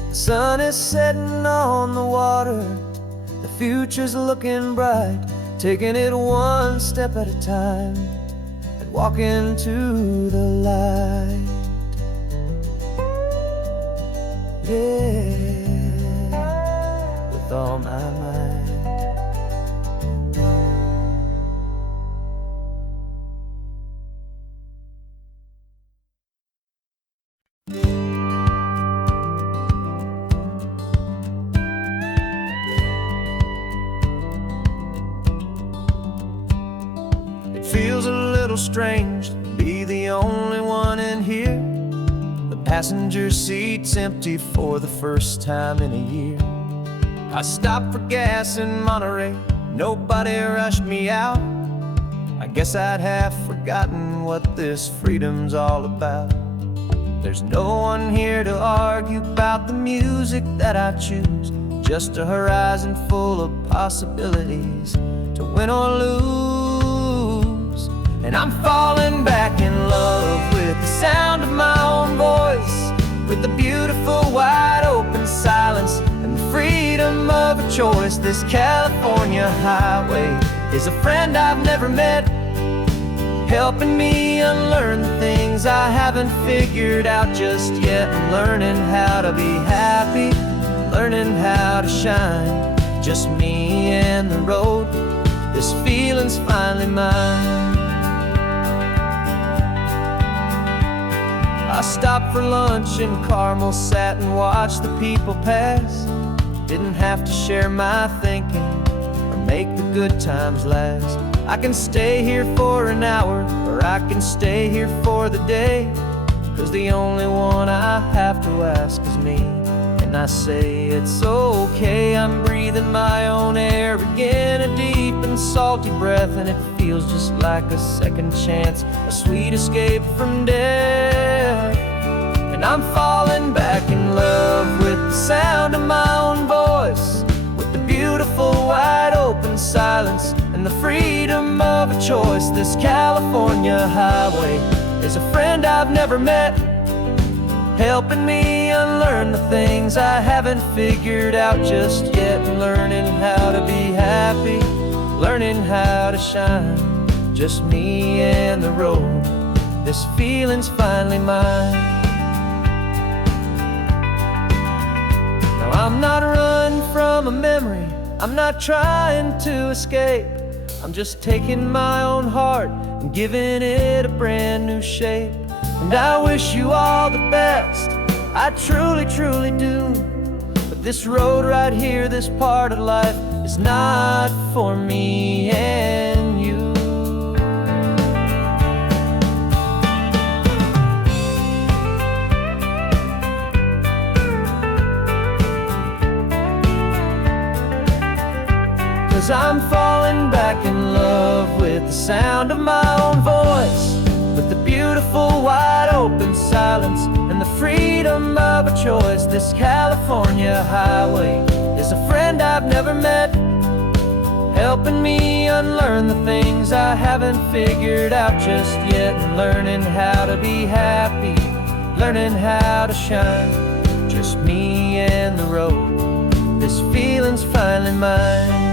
The sun is setting on the water, the future's looking bright, taking it one step at a time and walking to the light. Yeah, with all my might. Feels a little strange to be the only one in here. The passenger seat's empty for the first time in a year. I stopped for gas in Monterey, nobody rushed me out. I guess I'd have forgotten what this freedom's all about. There's no one here to argue about the music that I choose, just a horizon full of possibilities to win or lose. And I'm falling back in love with the sound of my own voice, with the beautiful wide open silence and the freedom of a choice. This California highway is a friend I've never met, helping me unlearn the things I haven't figured out just yet. I'm learning how to be happy, learning how to shine, just me and the road. This feeling's finally mine. I stopped for lunch in Carmel, sat and watched the people pass. Didn't have to share my thinking or make the good times last. I can stay here for an hour, or I can stay here for the day, 'cause the only one I have to ask is me. And I say it's okay, I'm breathing my own air again, a deep and salty breath, and it feels just like a second chance, a sweet escape from death. And I'm falling silence and the freedom of a choice. This California highway is a friend I've never met, helping me unlearn the things I haven't figured out just yet. Learning how to be happy, learning how to shine, just me and the road. This feeling's finally mine. Now I'm not running from a memory, I'm not trying to escape. I'm just taking my own heart and giving it a brand new shape. And I wish you all the best, I truly, truly do. But this road right here, this part of life, is not for me and you. Cause I'm falling back in love with the sound of my own voice, with the beautiful wide open silence and the freedom of a choice. This California highway is a friend I've never met, helping me unlearn the things I haven't figured out just yet. And learning how to be happy, learning how to shine, just me and the road. This feeling's finally mine.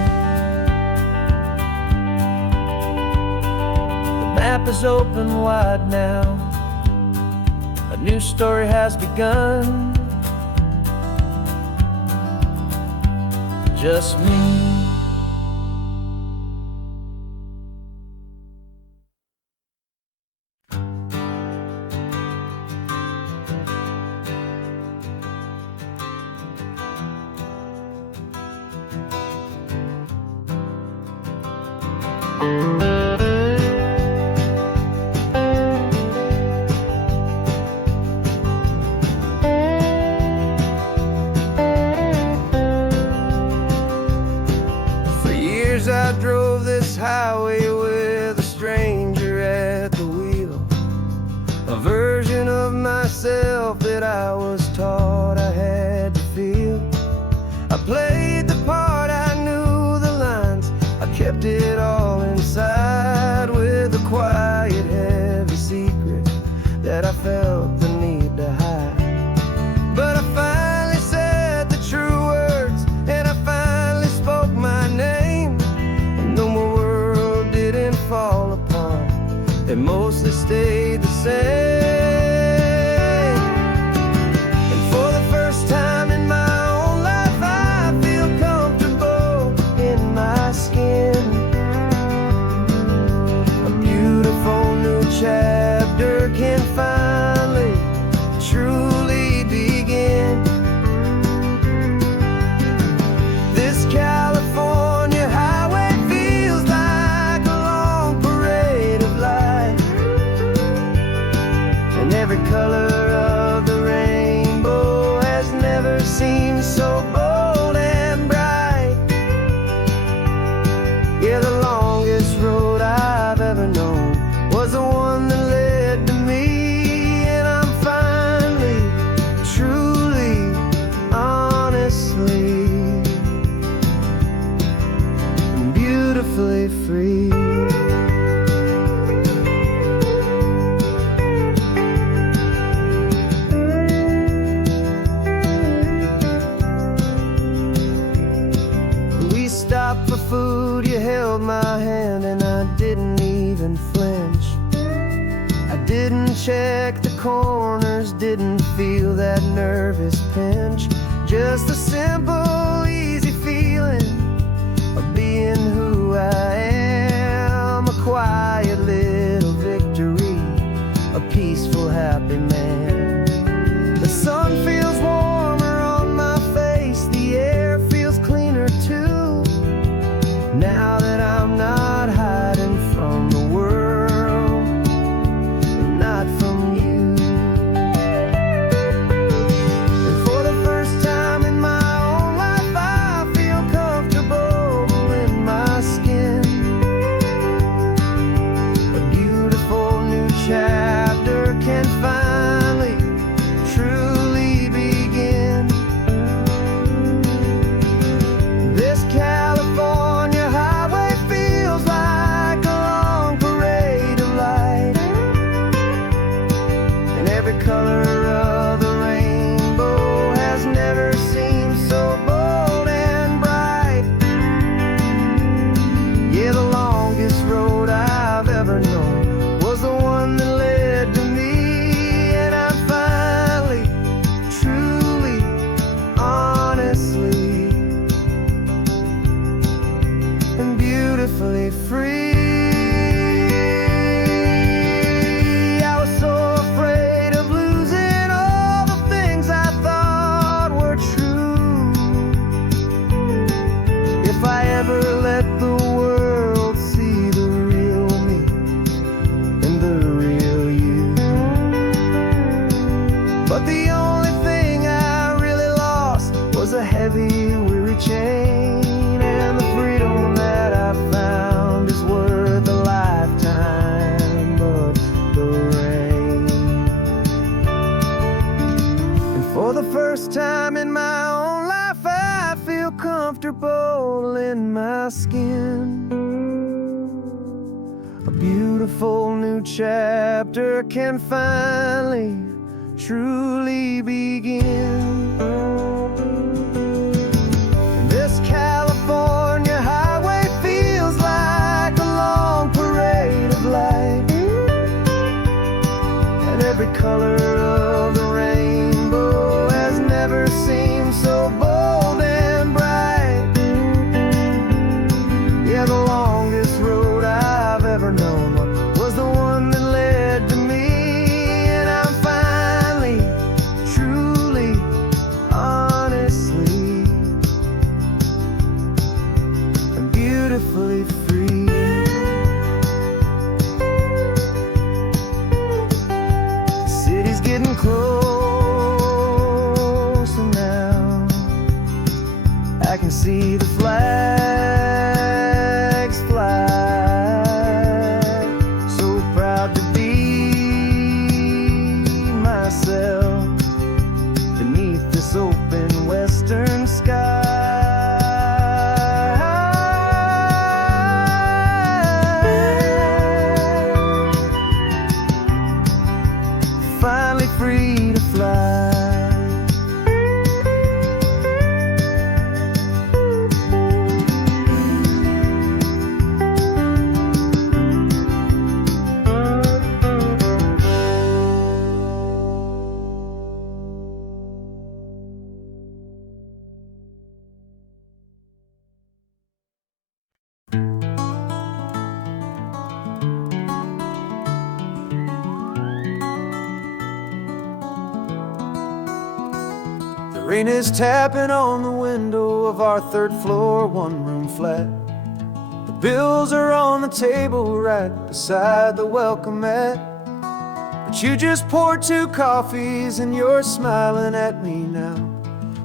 The map is open wide now, a new story has begun. Just me. I drove this highway with a stranger at the wheel, a version of myself that I was taught I had to feel. I played the part, I knew the lines, I kept it all inside with a quiet, heavy secret that I felt the need to hide. But I finally said the true words, and I finally spoke my name. Fall apart, they mostly stayed the same. And for the first time in my own life, I feel comfortable in my skin. A beautiful new chapter can finally, truly begin. This California highway feels like every color of the rainbow has never seemed so bold and bright. Yeah, the longest road I've ever known was the one that led to me. And I'm finally, truly, honestly, beautifully free. Stopped for food, you held my hand and I didn't even flinch. I didn't check the corners, didn't feel that nervous pinch. Just a simple, easy feeling of being who I am. A quiet little victory, a peaceful, happy man. The sun feels warmer on my face, the air feels cleaner too. Now that I'm not hiding from the world, and not from you. And for the first time in my own life, But the only thing I really lost was a heavy, weary chain. And the freedom that I found is worth a lifetime of the rain. And for the first time in my own life, I feel comfortable in my skin. A beautiful new chapter can finally truly begin. This California highway feels like a long parade of light, and every color of the rainbow has never seemed so bold and bright. Yeah, the longest road I've ever known was the one that led to me. And I'm finally, truly, honestly, and beautifully free. The city's getting closer now. I can see the flags fly. So proud to be myself beneath this open western sky. Finally free to fly. The rain is tapping on the window of our third floor, one-room flat. The bills are on the table right beside the welcome mat. But you just poured 2 coffees and you're smiling at me now.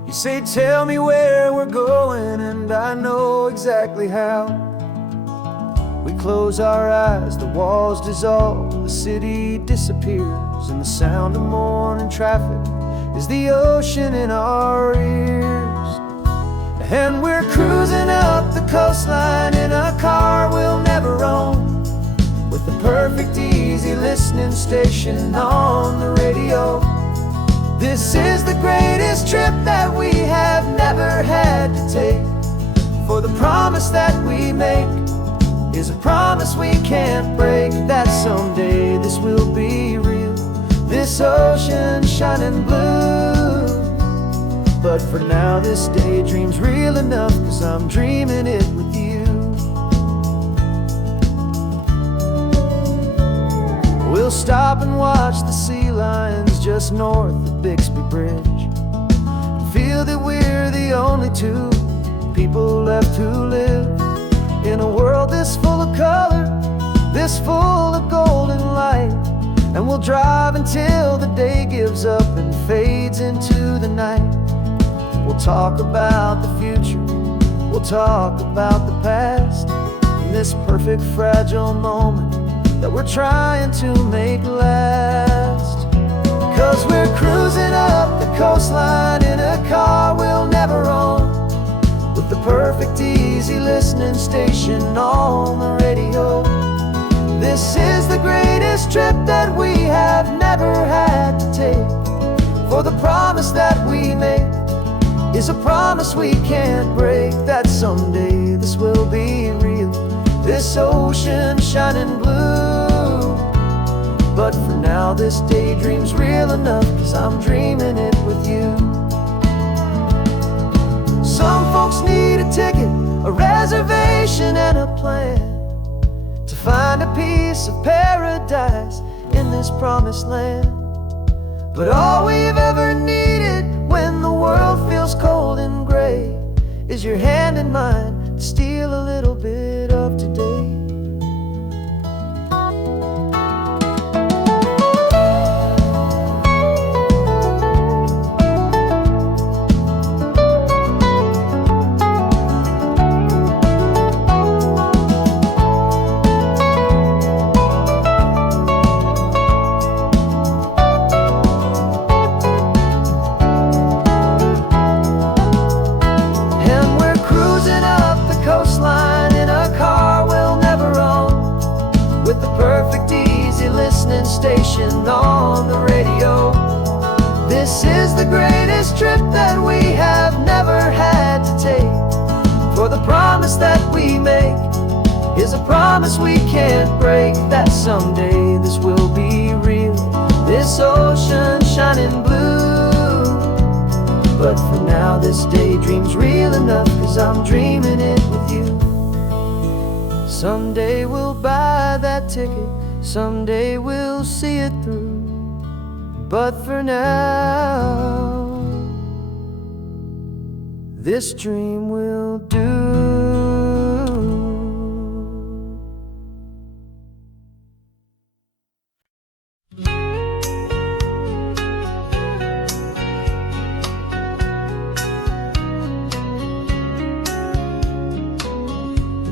You say, tell me where we're going, and I know exactly how. We close our eyes, the walls dissolve, the city disappears, and the sound of morning traffic is the ocean in our ears. And we're cruising up the coastline in a car we'll never own, with the perfect easy listening station on the radio. This is the greatest trip that we have never had to take, for the promise that we make is a promise we can't break, that someday this will be real, this ocean shining blue. But for now this daydream's real enough, 'cause I'm dreaming it with you. We'll stop and watch the sea lions just north of Bixby Bridge, and feel that we're the only 2 people left who live in a world this full of color, this full of golden light. And we'll drive until the day gives up and fades into the night. We'll talk about the future, we'll talk about the past, in this perfect fragile moment that we're trying to make last. 'Cause we're cruising up the coastline in a car we'll never own, with the perfect easy listening station on the radio. This is the greatest trip that we have never had to take, for the promise that we make is a promise we can't break, that someday this will be real, this ocean shining blue. But for now this daydream's real enough, 'cause I'm dreaming it with you. Some folks need a ticket, a reservation and a plan, to find a piece of paradise in this promised land. But all we've ever needed when the world feels cold and gray is your hand in mine to steal a little bit of today. station on the radio. This is the greatest trip that we have never had to take. For the promise that we make is a promise we can't break, that someday this will be real, this ocean shining blue. But for now this daydream's real enough, 'cause I'm dreaming it with you. Someday we'll buy that ticket, someday we'll see it through. But for now, this dream will do.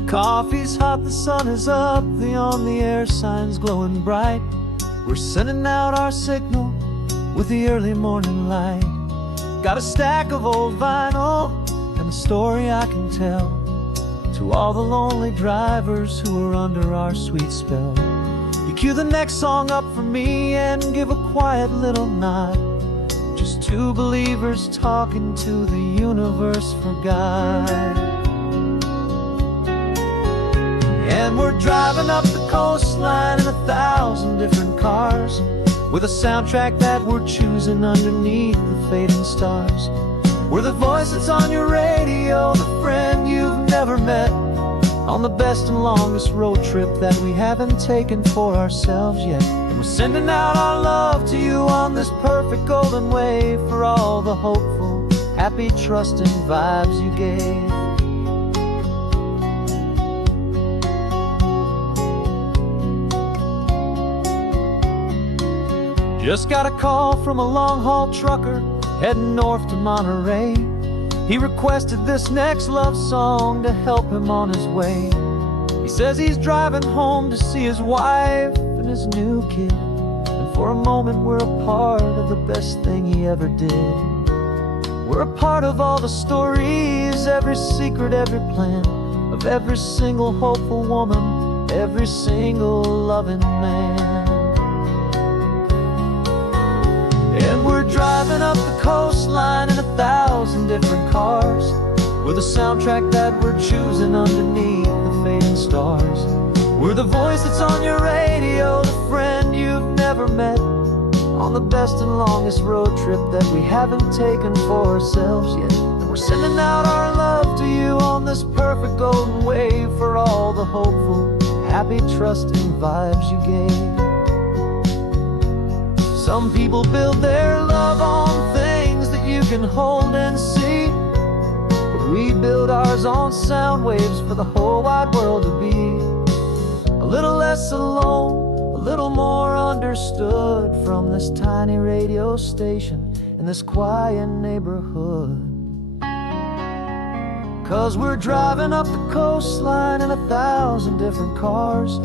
Coffee's hot, the sun is up, the on-the-air sign's glowing bright. We're sending out our signal with the early morning light. Got a stack of old vinyl and a story I can tell to all the lonely drivers who are under our sweet spell. You cue the next song up for me and give a quiet little nod. Just two believers talking to the universe for God. And we're driving up the coastline in 1,000 different cars, with a soundtrack that we're choosing underneath the fading stars. We're the voice that's on your radio, the friend you've never met, on the best and longest road trip that we haven't taken for ourselves yet. And we're sending out our love to you on this perfect golden wave, for all the hopeful, happy, trusting vibes you gave. Just got a call from a long-haul trucker heading north to Monterey. He requested this next love song to help him on his way. He says he's driving home to see his wife and his new kid, and for a moment we're a part of the best thing he ever did. We're a part of all the stories, every secret, every plan, of every single hopeful woman, every single loving man. And we're driving up the coastline in 1,000 different cars, with a soundtrack that we're choosing underneath the fading stars. We're the voice that's on your radio, the friend you've never met, on the best and longest road trip that we haven't taken for ourselves yet. And we're sending out our love to you on this perfect golden wave, for all the hopeful, happy, trusting vibes you gave. Some people build their love on things that you can hold and see, but we build ours on sound waves for the whole wide world to be a little less alone, a little more understood, from this tiny radio station in this quiet neighborhood. 'Cause we're driving up the coastline in 1,000 different cars,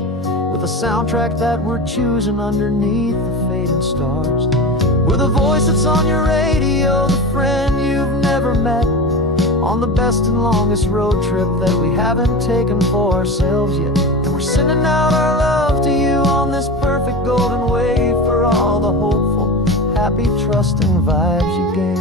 with a soundtrack that we're choosing underneath the fading stars. We're the voice that's on your radio, the friend you've never met, on the best and longest road trip that we haven't taken for ourselves yet. And we're sending out our love to you on this perfect golden wave, for all the hopeful, happy, trusting vibes you gave.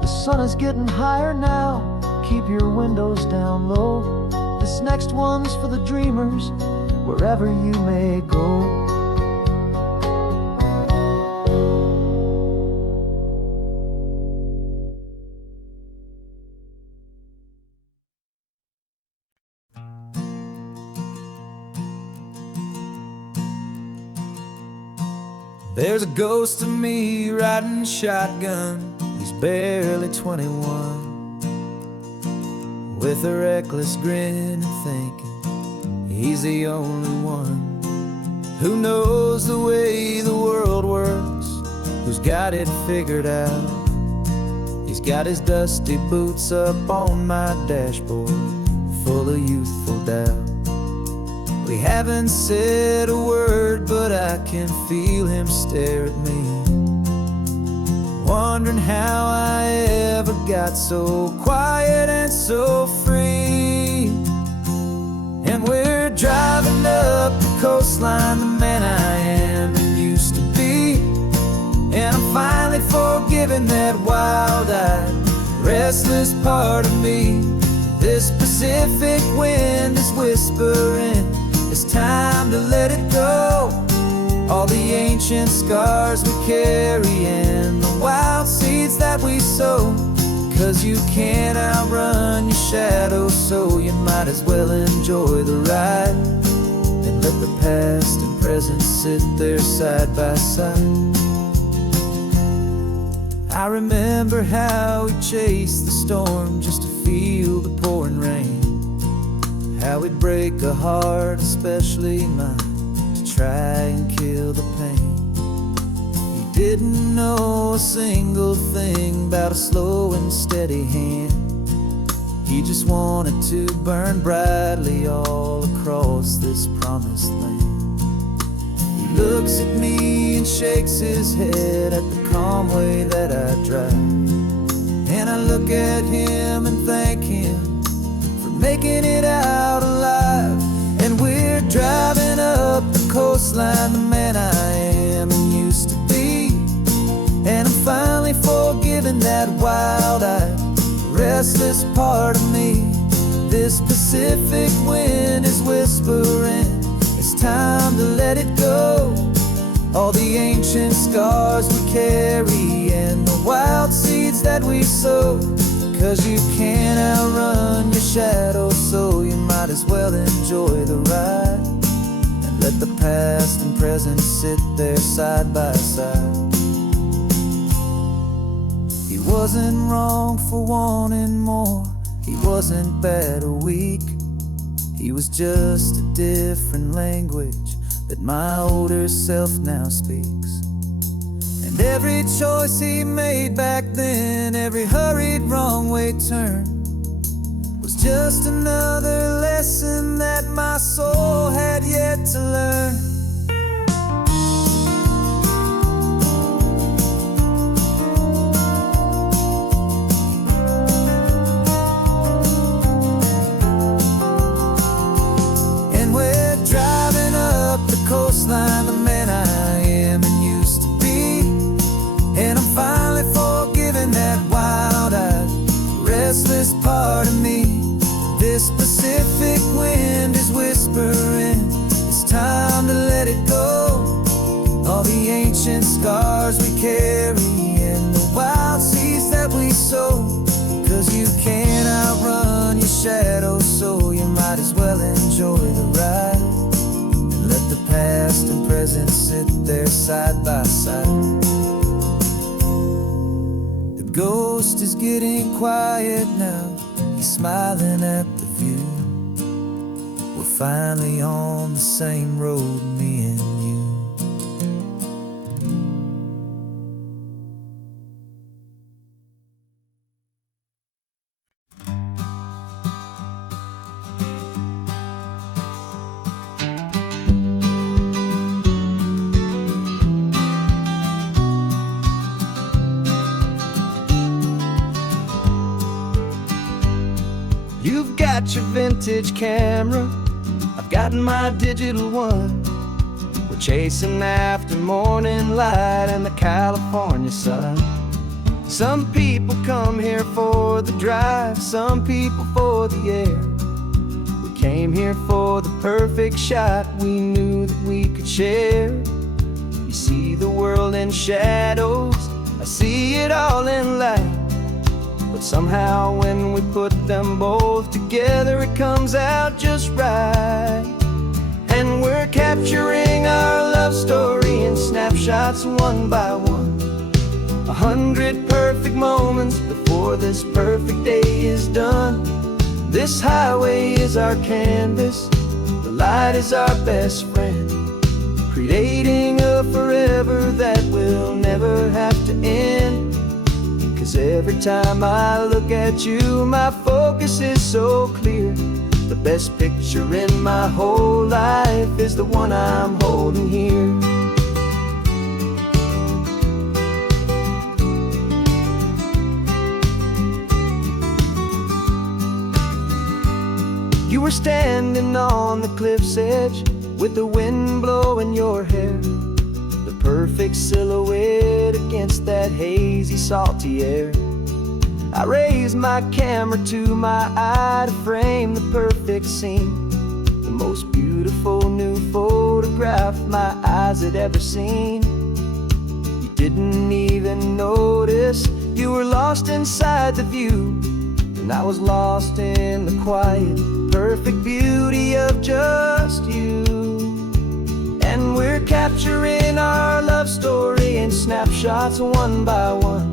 The sun is getting higher now, keep your windows down low. This next one's for the dreamers, wherever you may go. There's a ghost of me riding shotgun. He's barely 21, with a reckless grin and thinking he's the only one who knows the way the world works, who's got it figured out. He's got his dusty boots up on my dashboard, full of youthful doubt. We haven't said a word, but I can feel him stare at me, wondering how I ever got so quiet and so free. And we're driving up the coastline, the man I am and used to be. And I'm finally forgiving that wild-eyed, restless part of me. This Pacific wind is whispering, it's time to let it go. All the ancient scars we carry and the wild seeds that we sow. 'Cause you can't outrun your shadow, so you might as well enjoy the ride. And let the past and present sit there side by side. I remember how we chased the storm just to feel the pouring rain. How we'd break a heart, especially mine, to try and kill the pain. He didn't know a single thing about a slow and steady hand. He just wanted to burn brightly all across this promised land. He looks at me and shakes his head at the calm way that I drive. And I look at him and thank him for making it out alive. And we're driving up the coastline, the man I am and used to be. And I'm finally forgiving that wild-eyed, restless part of me. This Pacific wind is whispering, it's time to let it go. All the ancient scars we carry and the wild seeds that we sow. 'Cause you can't outrun your shadow, so you might as well enjoy the ride. And let the past and present sit there side by side. He wasn't wrong for wanting more, he wasn't bad or weak. He was just a different language that my older self now speaks. And every choice he made back then, every hurried wrong way turn, was just another lesson that my soul had yet to learn. Coastline, the man I am and used to be. And I'm finally forgiving that wild-eyed, restless part of me. This Pacific wind is whispering, it's time to let it go. All the ancient scars we carry and the wild seeds that we sow. 'Cause you can't outrun your shadow, so you might as well enjoy the ride. Let the past and present sit there side by side. The ghost is getting quiet now, he's smiling at the view. We're finally on the same road, me and you. You've got your vintage camera, I've got my digital one. We're chasing after morning light and the California sun. Some people come here for the drive, some people for the air. We came here for the perfect shot we knew that we could share. You see the world in shadows, I see it all in light. But somehow when we put them both together, it comes out just right. And we're capturing our love story in snapshots one by one. 100 perfect moments before this perfect day is done. This highway is our canvas, the light is our best friend, creating a forever that will never have to end. 'Cause every time I look at you, my focus is so clear. The best picture in my whole life is the one I'm holding here. You were standing on the cliff's edge with the wind blowing your hair, the perfect silhouette against that hazy, salty air. I raised my camera to my eye to frame the perfect scene, the most beautiful new photograph my eyes had ever seen. You didn't even notice you were lost inside the view, and I was lost in the quiet, perfect beauty of just you. And we're capturing our love story in snapshots one by one,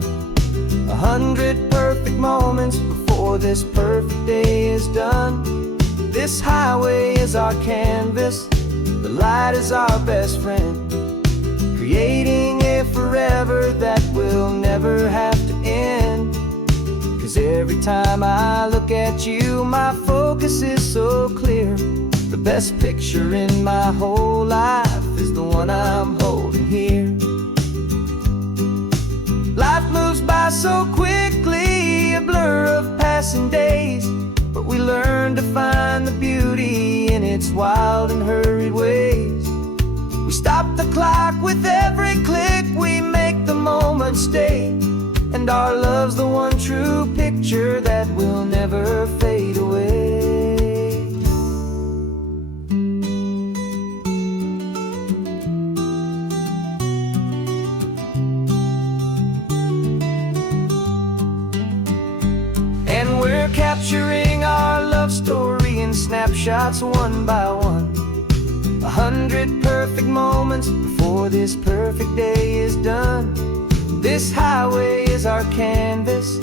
100 perfect moments before this perfect day is done. This highway is our canvas, the light is our best friend, creating a forever that will never have to end. 'Cause every time I look at you, my focus is so clear. The best picture in my whole life is the one I'm holding here. Life moves by so quickly, a blur of passing days, but we learn to find the beauty in its wild and hurried ways. We stop the clock with every click, we make the moment stay, and our love's the one true picture that will never fade away. And we're capturing our love story in snapshots one by one, 100 perfect moments before this perfect day is done. This highway is our canvas,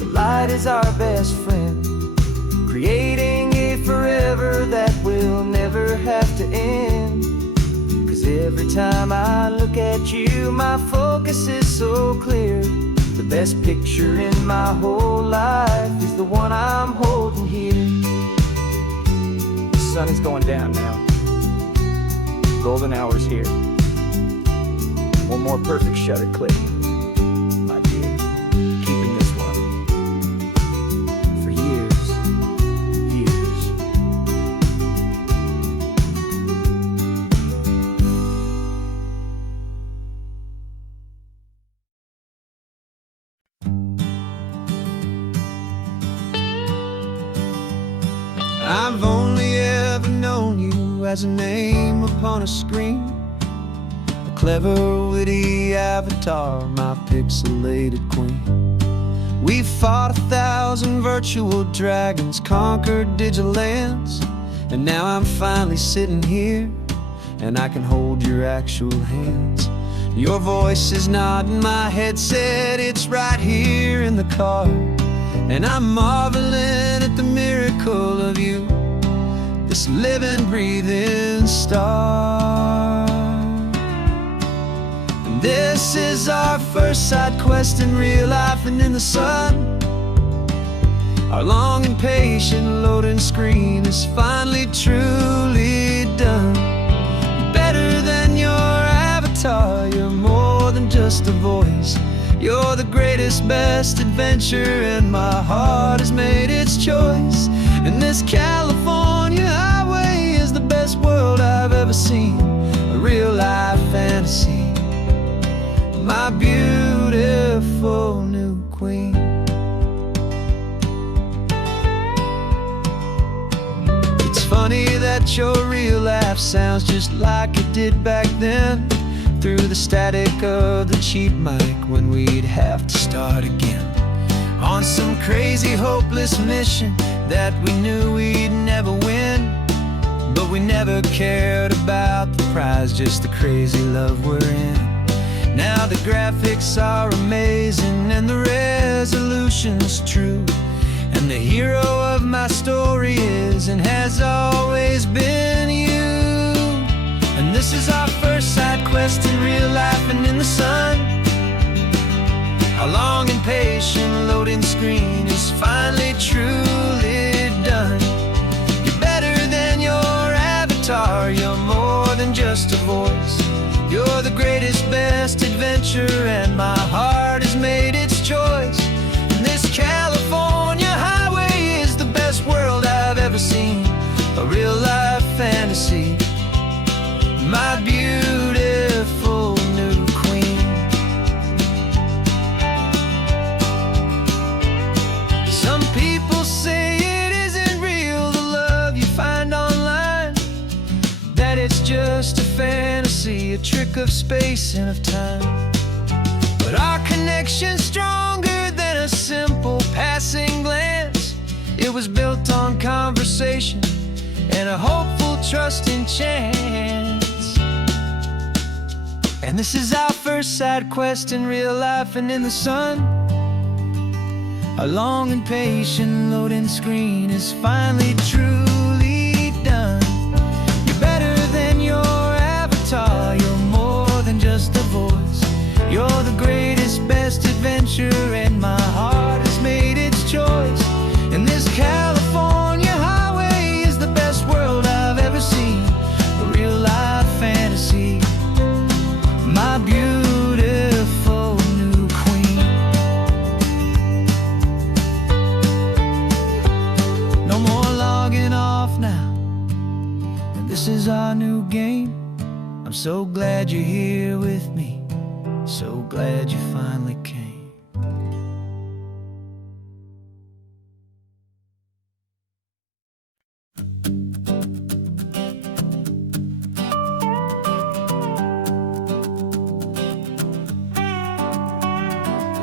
the light is our best friend, creating a forever that will never have to end. 'Cause every time I look at you, my focus is so clear. The best picture in my whole life is the one I'm holding here. The sun is going down now. Golden hour's here. One more perfect shutter click, my dear. Keeping this one for years, years. I've only ever known you as a name upon a screen, a clever, witty avatar, my pixelated queen. We fought 1,000 virtual dragons, conquered digital lands, and now I'm finally sitting here, and I can hold your actual hands. Your voice is not in my headset, it's right here in the car, and I'm marveling at the miracle of you, this living, breathing star. And this is our first side quest in real life and in the sun. Our long and patient loading screen is finally truly done. You're better than your avatar, you're more than just a voice. You're the greatest, best adventure, and my heart has made its choice. And this California highway is the best world I've ever seen, a real life fantasy, my beautiful new queen. It's funny that your real life sounds just like it did back then, through the static of the cheap mic when we'd have to start again, on some crazy hopeless mission that we knew we'd never win. But we never cared about the prize, just the crazy love we're in. Now the graphics are amazing and the resolution's true, and the hero of my story is and has always been you. And this is our first side quest in real life and in the sun. Our long and patient loading screen is finally truly done. You're better than your avatar, you're more than just a voice. You're the greatest, best adventure, and my heart has made its choice. And this California highway is the best world I've ever seen, a real life fantasy. My beautiful new queen. Some people say it isn't real, the love you find online, that it's just a fantasy, a trick of space and of time. But our connection's stronger than a simple passing glance. It was built on conversation and a hopeful, trusting chance. And this is our first side quest in real life and in the sun. Our long and patient loading screen is finally truly done. You're better than your avatar, you're more than just a voice. You're the greatest, best adventure, and my heart has made its choice. And this California highway is the best world I've ever seen, a real life fantasy. My beautiful new queen. No more logging off now, and this is our new game. I'm so glad you're here with me, so glad you finally came.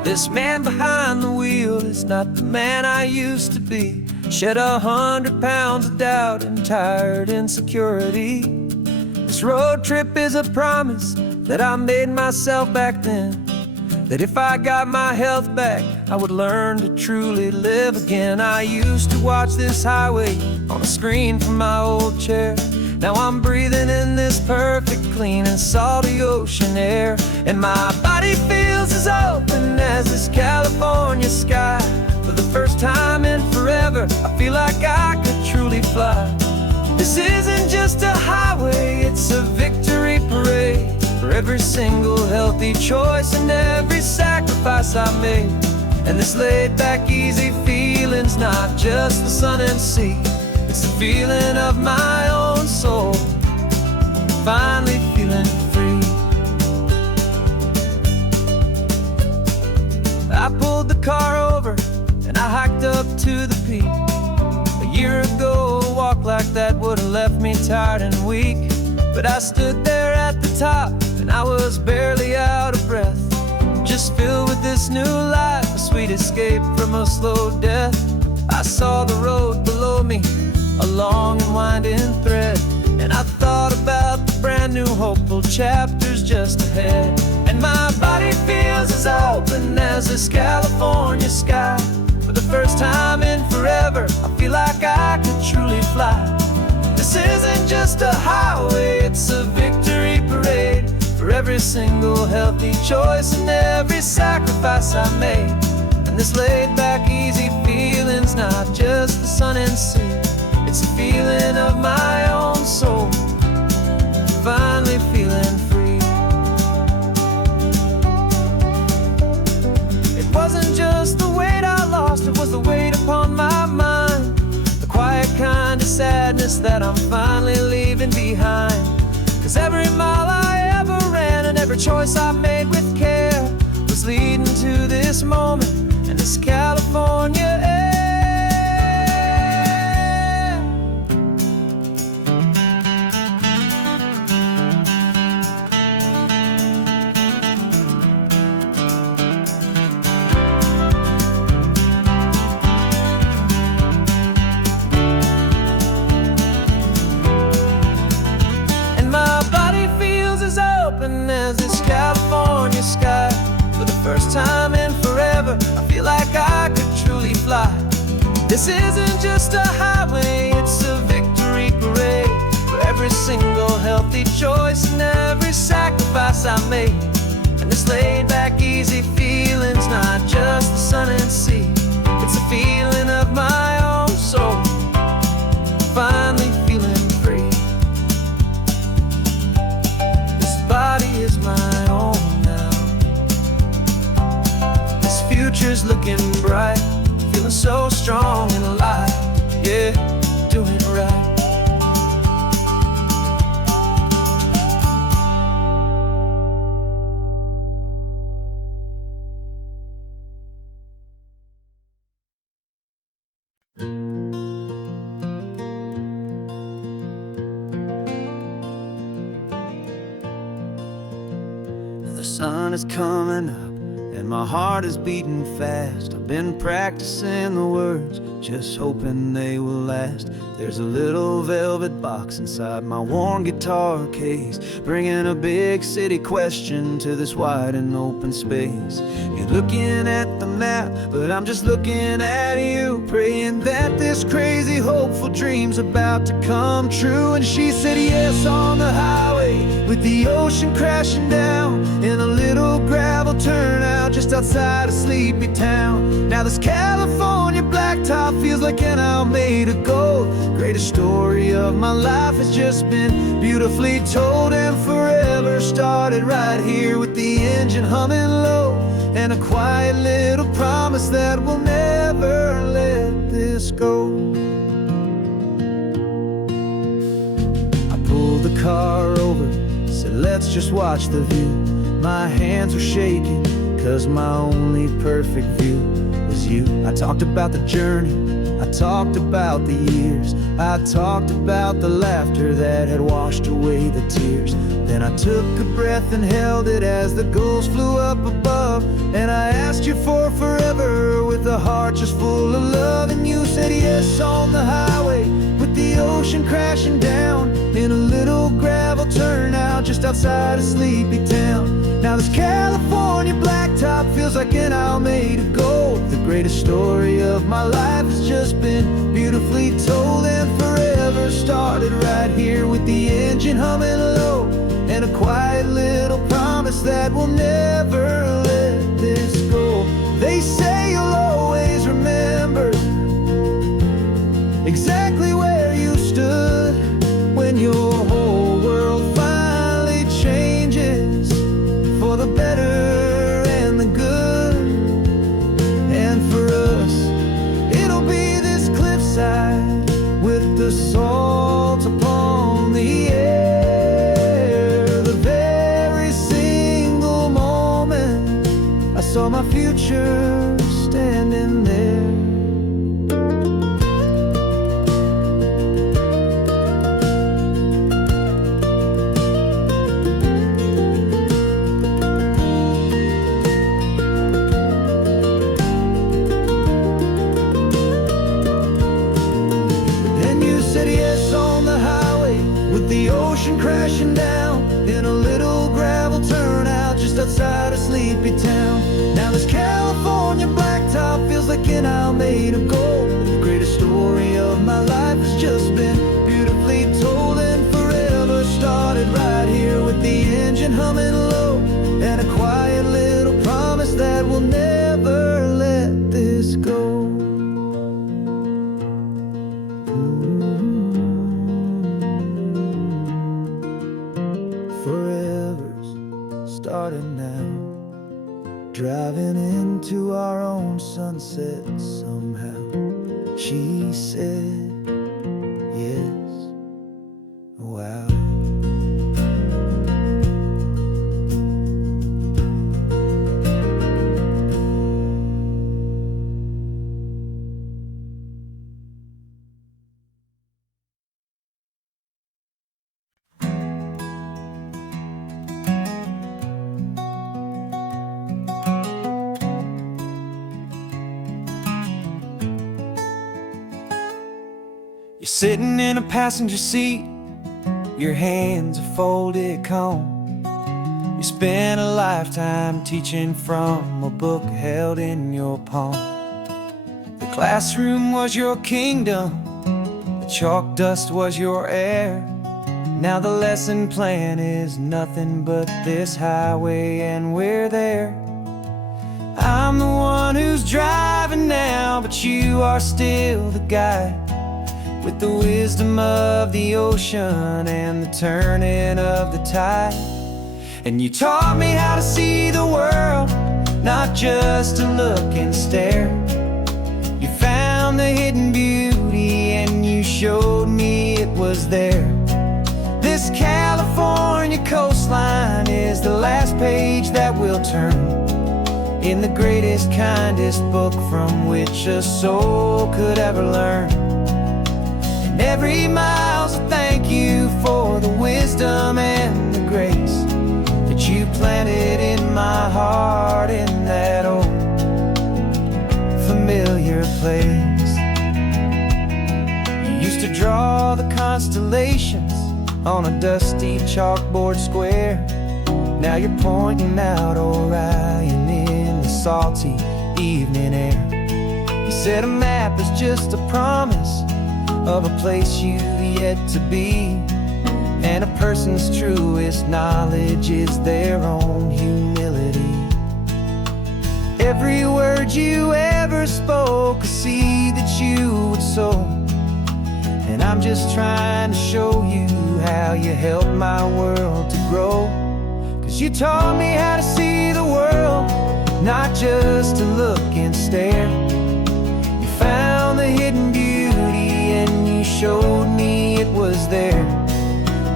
This man behind the wheel is not the man I used to be. Shed 100 pounds of doubt and tired insecurity. This road trip is a promise that I made myself back then, that if I got my health back, I would learn to truly live again. I used to watch this highway on a screen from my old chair. Now I'm breathing in this perfect, clean and salty ocean air. And my body feels as open as this California sky. For the first time in forever, I feel like I could truly fly. This isn't just a highway, it's a victory parade. For every single healthy choice and every sacrifice I made. And this laid back, easy feeling's not just the sun and sea. It's the feeling of my own soul, finally feeling free. I pulled the car over and I hiked up to the peak. A year ago, a walk like that would have left me tired and weak. But I stood there at the top and I was barely out of breath, just filled with this new life, a sweet escape from a slow death. I saw the road below me, a long and winding thread, and I thought about the brand new hopeful chapters just ahead. And my body feels as open as this California sky. For the first time in forever, I feel like I could truly fly. This isn't just a highway, it's a victory parade. For every single healthy choice and every sacrifice I made. And this laid back, easy feeling's not just the sun and sea. It's a feeling of my own soul, finally feeling free. It wasn't just the weight I lost, it was the weight upon my mind. The quiet kind of sadness that I'm finally leaving behind. 'Cause every mile I ever ran and every choice I made with care was leading to this moment and this California air. As this California sky. For the first time in forever, I feel like I could truly fly. This isn't just a highway, it's a victory parade. For every single healthy choice and every sacrifice I made. And this laid back, easy feeling's not just the sun and sea. It's a feeling of my own soul, finally feeling free. Body is my own now. This future's looking bright, feeling so strong and alive. Yeah, doing right. sun is coming up and my heart is beating fast. I've been practicing the words, just hoping they will last. There's a little velvet box inside my worn guitar case, bringing a big city question to this wide and open space. You're looking at the map, but I'm just looking at you, praying that this crazy hopeful dream's about to come true. And she said yes on the highway, with the ocean crashing down in a little gravel turnout just outside of sleepy town. Now this California blacktop feels like an isle made of gold. Greatest story of my life has just been beautifully told, and forever started right here with the engine humming low, and a quiet little promise that we'll never let this go. I pulled the car over, said let's just watch the view. My hands were shaking, cause my only perfect view was you. I talked about the journey, I talked about the years, I talked about the laughter that had washed away the tears. Then I took a breath and held it as the gulls flew up above, and I asked you for forever with a heart just full of love. And you said yes on the highway, with the ocean crashing down in a little gravel turnout just outside of sleepy town. Now this California blacktop feels like an isle made of gold. The greatest story of my life has just been beautifully told, and forever started right here with the engine humming low, and a quiet little promise that we'll never let this go. They say you'll always remember exactly where you stood when your whole world finally changes for the better and the good. And for us, it'll be this cliffside with the salt upon the air. The very single moment I saw my future standing there. The ocean crashing down in a little gravel turnout just outside of sleepy town. Now this California blacktop feels like an isle made of gold. The greatest story of my life has just been beautifully told, and forever started right here with the engine humming low, and a quiet little promise that we'll never let this go. Forever's started now, driving into our own sunset somehow. She said yes, wow. You're sitting in a passenger seat, your hands are folded calm. You spent a lifetime teaching from a book held in your palm. The classroom was your kingdom, the chalk dust was your air. Now the lesson plan is nothing but this highway, and we're there. I'm the one who's driving now, but you are still the guide, with the wisdom of the ocean and the turning of the tide. And you taught me how to see the world, not just to look and stare. You found the hidden beauty and you showed me it was there. This California coastline is the last page that we'll turn in the greatest, kindest book from which a soul could ever learn. Every mile's a thank you for the wisdom and the grace that you planted in my constellations on a dusty chalkboard square. Now you're pointing out Orion in the salty evening air. You said a map is just a promise of a place you've yet to be, and a person's truest knowledge is their own humility. Every word you ever spoke, a seed that you would sow, and I'm just trying to show you how you helped my world to grow. 'Cause you taught me how to see the world, not just to look and stare. You found the hidden beauty and you showed me it was there.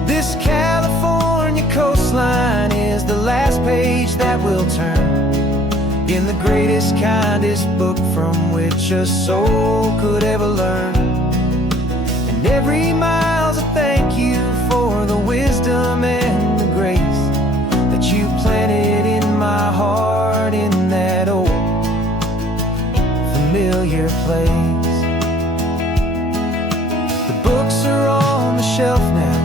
This California coastline is the last page that we'll turn in the greatest, kindest book from which a soul could ever learn. And every mile's a thank you for the wisdom and the grace that you planted in my heart in that old familiar place. The books are on the shelf now,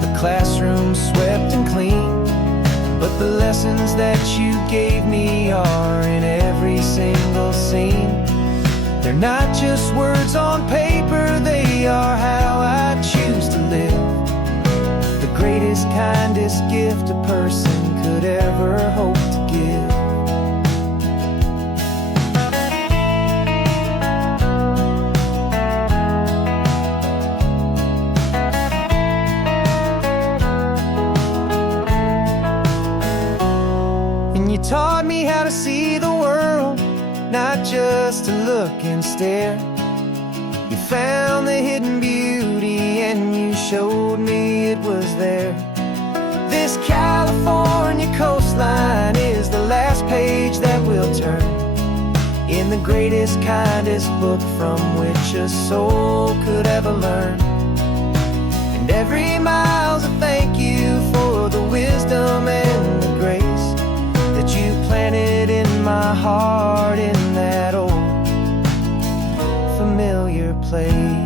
the classroom swept and clean, but the lessons that you gave me are in every single scene. They're not just words on paper, they are how I choose to live. The greatest, kindest gift a person could ever hope to give. You taught me how to see the world, not just to look and stare. You found the hidden beauty and you showed me it was there. This California coastline is the last page that we'll turn in the greatest, kindest book from which a soul could ever learn. And every mile's a thank you for the wisdom and the grace that you planted in my heart in that old familiar place.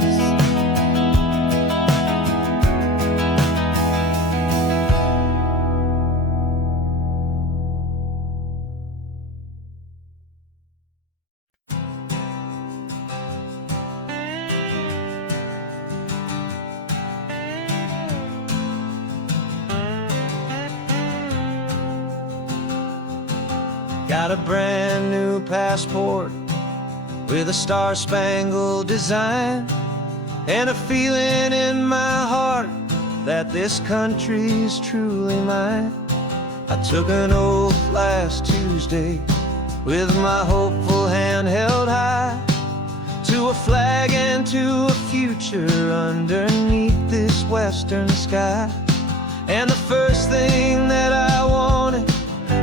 Got a brand new passport with a star-spangled design, and a feeling in my heart that this country's truly mine. I took an oath last Tuesday with my hopeful hand held high to a flag and to a future underneath this western sky. And the first thing that I wanted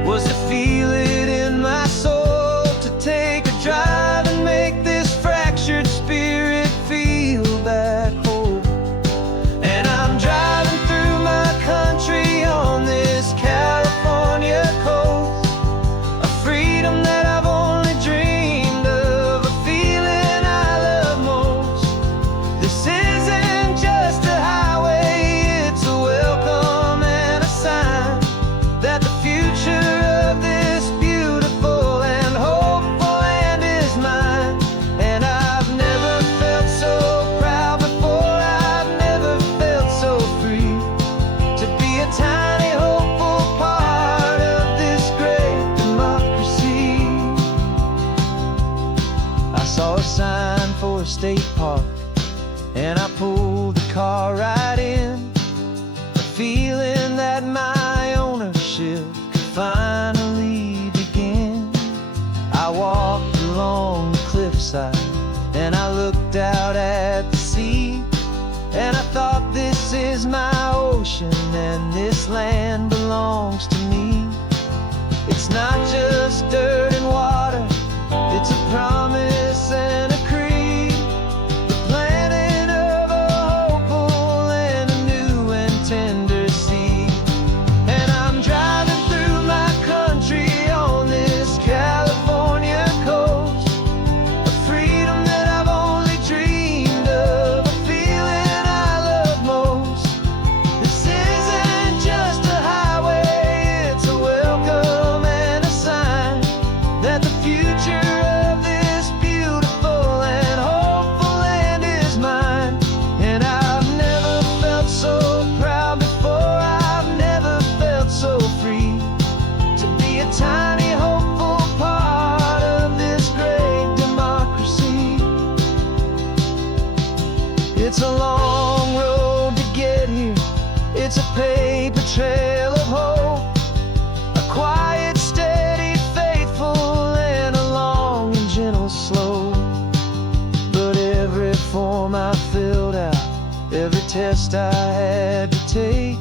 was to feel it in my soul, to take a drive and make this fractured spirit feel back home. And I'm driving through my country on this California coast, a freedom that I've only dreamed of, a feeling I love most. This isn't just a highway, it's a welcome and a sign that the future of this beautiful and hopeful land is mine. And I've never felt so proud before, I've never felt so free to be a tiny hopeful part of this great democracy. I saw a sign for a state park and I pulled the car right in, a feeling that my ownership could finally begin. I walked along the cliffside and I looked out at the sea, and I thought, this is my ocean and this land belongs to me. It's not just dirt and water, it's a promise and a creed, the planting of a hopeful and a new and tender seed. And I'm driving through my country on this California coast, a freedom that I've only dreamed of, a feeling I love test I had to take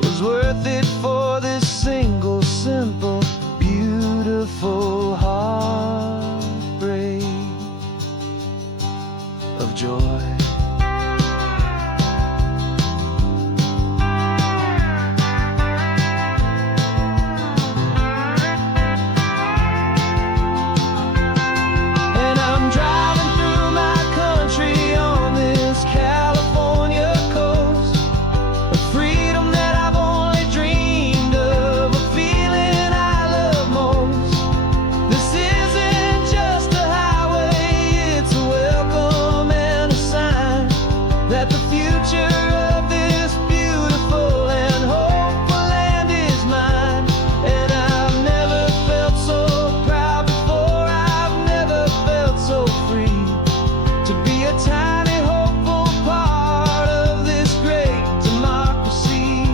was worth it for this single, simple, beautiful heartbreak of joy. And I'm driving through my country on this California coast, a freedom that I've only dreamed of, a feeling I love most. This isn't just a highway, it's a welcome and a sign that the future of this beautiful and hopeful land is mine. And I've never felt so proud before, I've never felt so free to be a tiny hopeful part of this great democracy.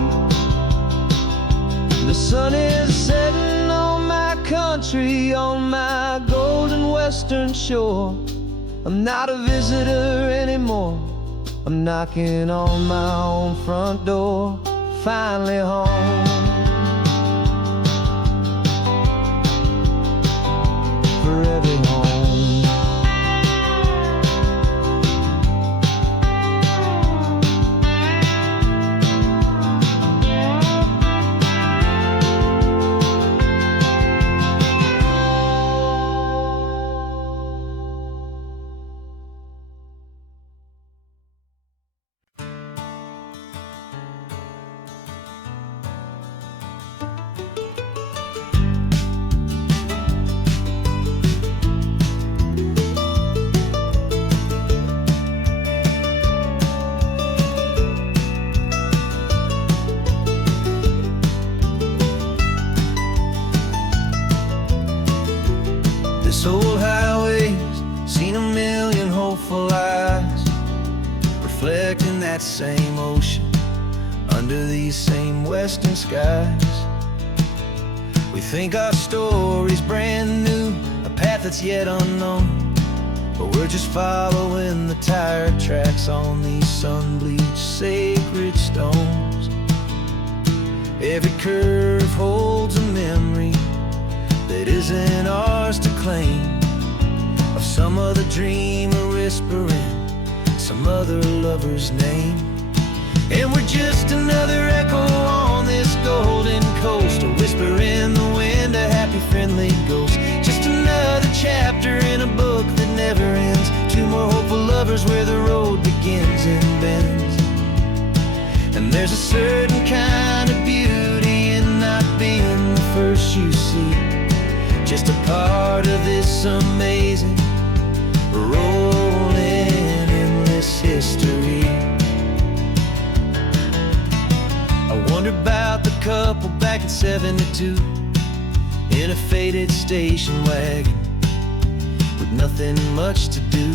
The sun is setting on my country, on my golden western shore. I'm not a visitor anymore, I'm knocking on my own front door, finally home. Forever home. This old highway's seen a million hopeful eyes, reflecting that same ocean under these same western skies. We think our story's brand new, a path that's yet unknown, but we're just following the tire tracks on these sun-bleached sacred stones. Every curve holds a memory that isn't ours to claim, of some other dreamer whispering some other lover's name. And we're just another echo on this golden coast, a whisper in the wind, a happy friendly ghost. Just another chapter in a book that never ends, two more hopeful lovers where the road begins and bends. And there's a certain kind of beauty in not being the first you see, just a part of this amazing, rolling endless history. I wonder about the couple back in '72 in a faded station wagon with nothing much to do.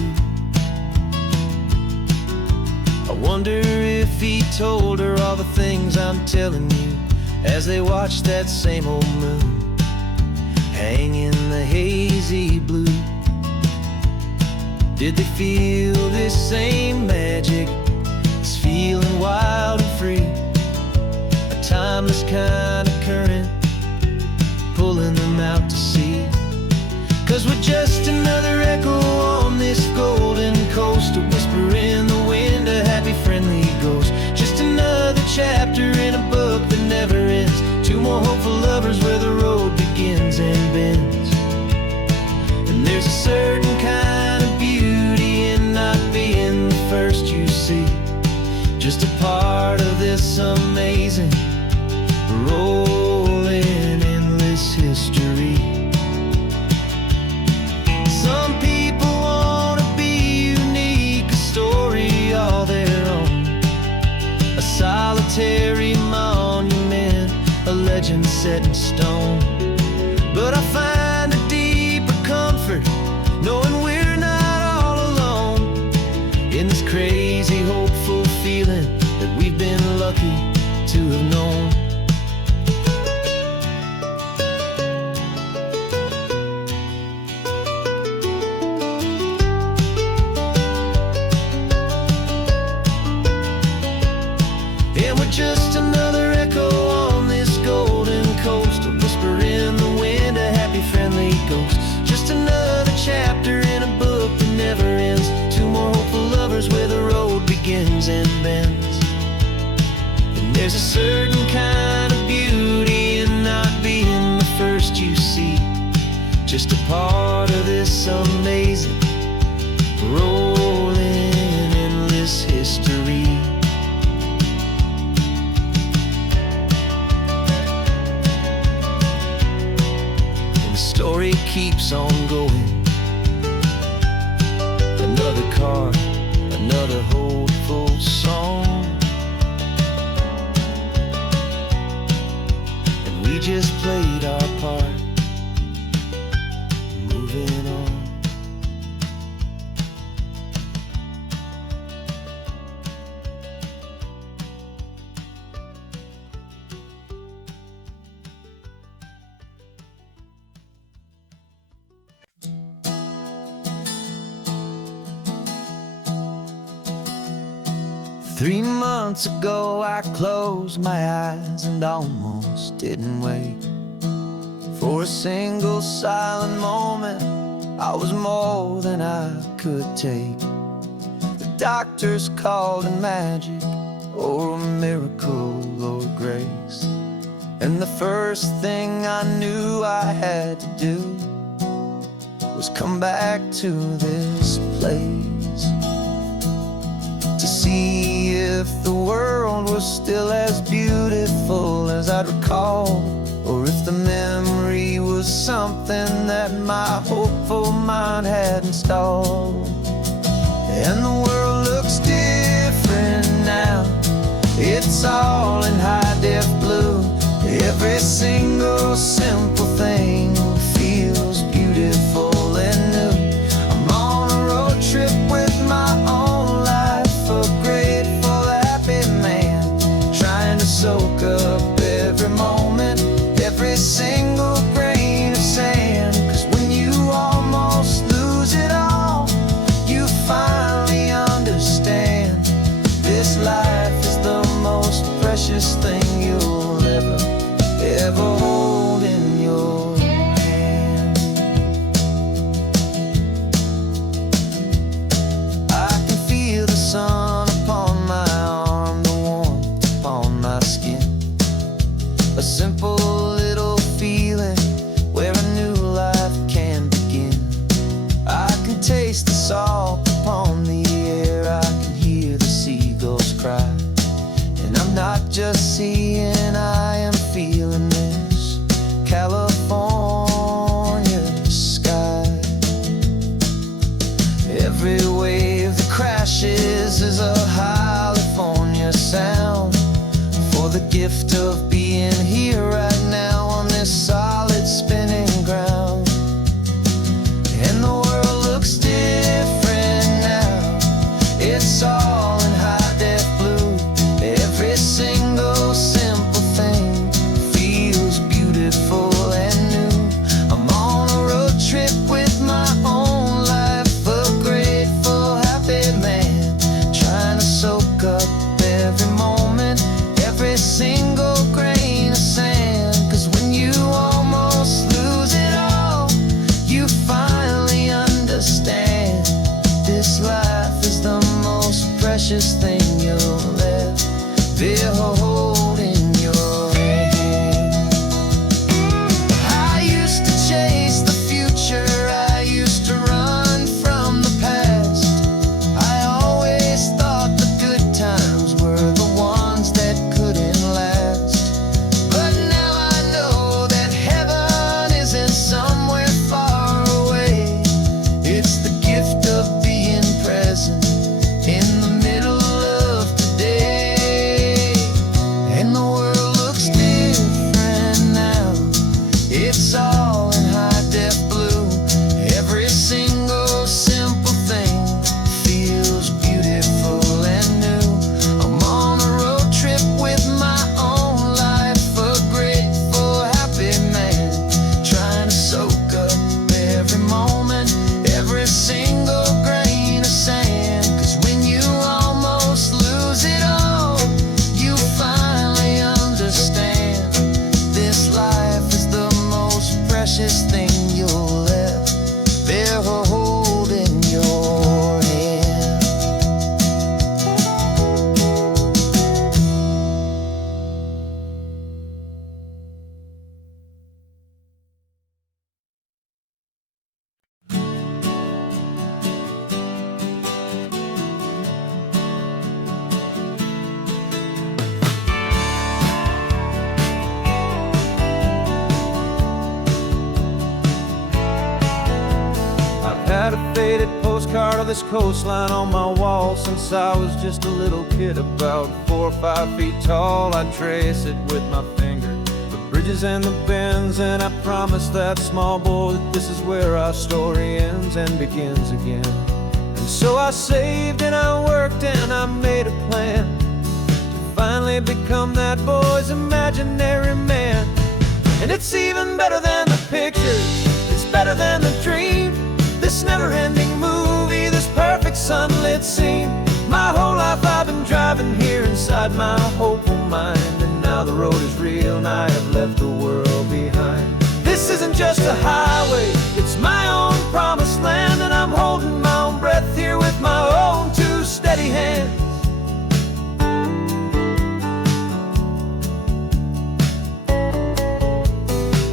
I wonder if he told her all the things I'm telling you as they watched that same old moon hang in the hazy blue. Did they feel this same magic, this feeling wild and free, a timeless kind of current pulling them out to sea? 'Cause we're just another echo on this golden coast, a whisper in the wind, a happy friendly ghost. Just another chapter in a book that never ends, two more hopeful lovers where the road begins and bends. And there's a certain kind of beauty in not being the first you see, just a part of this amazing, rolling endless history. Some people wanna be unique, a story all their own, a solitary monument, a legend set in stone. But I find a deeper comfort knowing we're not all alone in this crazy hopeful feeling that we've been lucky to have known. just another echo on this golden coast, a whisper in the wind, a happy friendly ghost. Just another chapter in a book that never ends. Two more hopeful lovers where the road begins and bends. And there's a certain kind of beauty in not being the first you see, just a part of this amazing rolling endless history. And the story keeps on going. Another card, another hopeful song, and we just played our part, moving on. Three months ago I closed my eyes and almost didn't wait for a single silent moment. I was more than I could take. The doctors called it magic, or a miracle, or grace. And the first thing I knew I had to do was come back to this place, to see if the world was still as beautiful as I'd recall, or if the memory was something that my hopeful mind had installed. And the world looks different now, it's all in high-def blue. Every single simple thing feels beautiful and new. I'm on a road trip with my own life, a grateful, happy man, trying to soak up every moment, every single grain of sand. 'Cause when you almost lose it all, you finally understand this life is the most precious thing you'll ever hold in your hand. I can feel the sun upon my arm, the warmth upon my skin, a simple little feeling where a new life can begin. I can taste the salt upon the air, I can hear the seagulls cry, and I'm not just seeing, I am feeling this California sky. Every wave that crashes is a California sound, for the gift of being here right now on this solid spinning ground. And the world looks different now, it's all in high-def blue. Every single simple thing feels beautiful and new. I'm on a road trip with my own life, a grateful, happy man, trying to soak up every moment, every single grain of sand. 'Cause when you almost lose it all, you finally understand this life is the most precious thing you'll ever hold in your hand. I used to chase the future, I used to run from the past. I always thought the good times were the ones that couldn't last. But now I know that heaven isn't somewhere far away. It's the gift of being present in the middle of today. of this coastline on my wall since I was just a little kid, about 4 or 5 feet tall. I trace it with my finger, the bridges and the bends, and I promise that small boy that this is where our story ends and begins again. And so I saved and I worked and I made a plan to finally become that boy's imaginary man. And it's even better than the pictures, it's better than the dream, this never-ending movie, this perfect sunlit scene. My whole life I've been driving here inside my hopeful mind, and now the road is real and I have left the world behind. This isn't just a highway, it's my own promised land, and I'm holding my own breath here with my own 2 steady hands.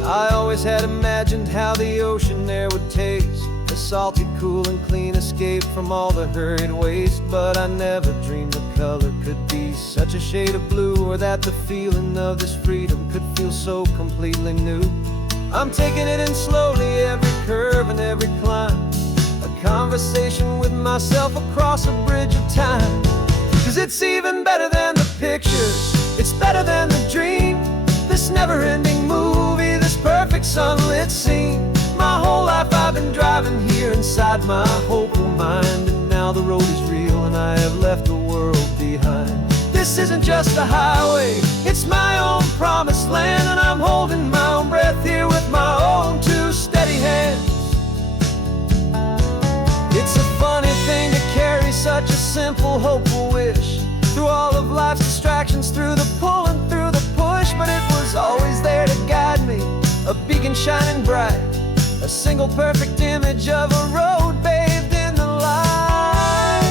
I always had imagined how the ocean there would taste, a salty, cool and clean escape from all the hurried waste. But I never dreamed the color could be such a shade of blue, or that the feeling of this freedom could feel so completely new. I'm taking it in slowly, every curve and every climb, a conversation with myself across a bridge of time. 'Cause it's even better than the pictures, it's better than the dream, this never-ending movie, this perfect sunlit scene. My whole life I've been driving here inside my hopeful mind, and now the road is real and I have left the world behind. This isn't just a highway, it's my own promised land, and I'm holding my own breath here with my own 2 steady hands. It's a funny thing to carry such a simple, hopeful wish through all of life's distractions, through the pull and through the push, but it was always there to guide me, a beacon shining bright, a single perfect image of a road bathed in the light.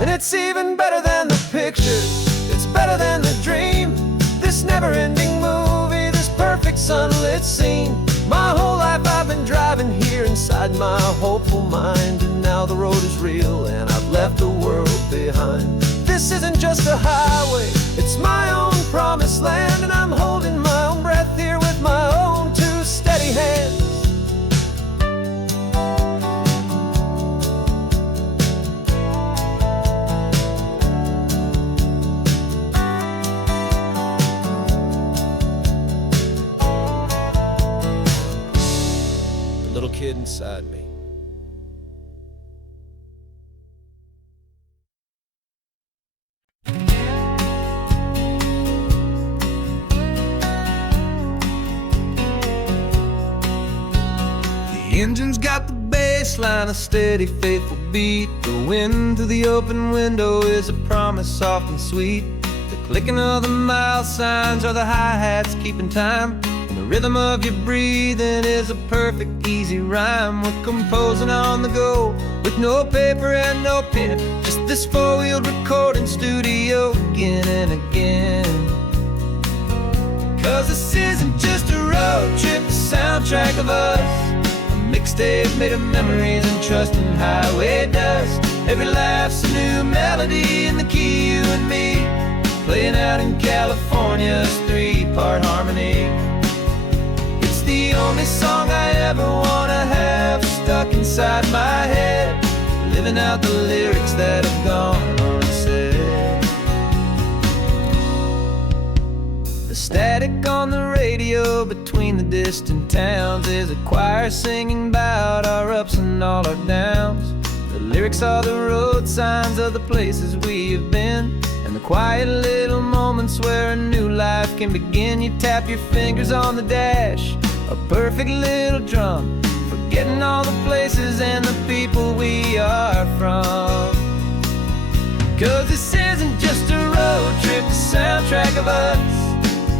And it's even better than the pictures, it's better than the dream, this never-ending movie, this perfect sunlit scene. My whole life I've been driving here inside my hopeful mind, and now the road is real and I've left the world behind. This isn't just a highway, it's my own promised land, and I'm holding my own breath here with my own 2 steady hands. Little kid inside me. The engine's got the bass line, a steady, faithful beat. The wind through the open window is a promise soft and sweet. The clicking of the mile signs are the hi-hats keeping time. The rhythm of your breathing is a perfect, easy rhyme. We're composing on the go with no paper and no pen, just this 4-wheeled recording studio again and again. 'Cause this isn't just a road trip, a soundtrack of us, a mixtape made of memories and trust in highway dust. Every laugh's a new melody in the key, you and me, playing out in California's 3-part harmony. The only song I ever wanna have stuck inside my head, living out the lyrics that have gone unsaid. The static on the radio between the distant towns is a choir singing about our ups and all our downs. The lyrics are the road signs of the places we have been, and the quiet little moments where a new life can begin. You tap your fingers on the dash, a perfect little drum, forgetting all the places and the people we are from. 'Cause this isn't just a road trip, the soundtrack of us,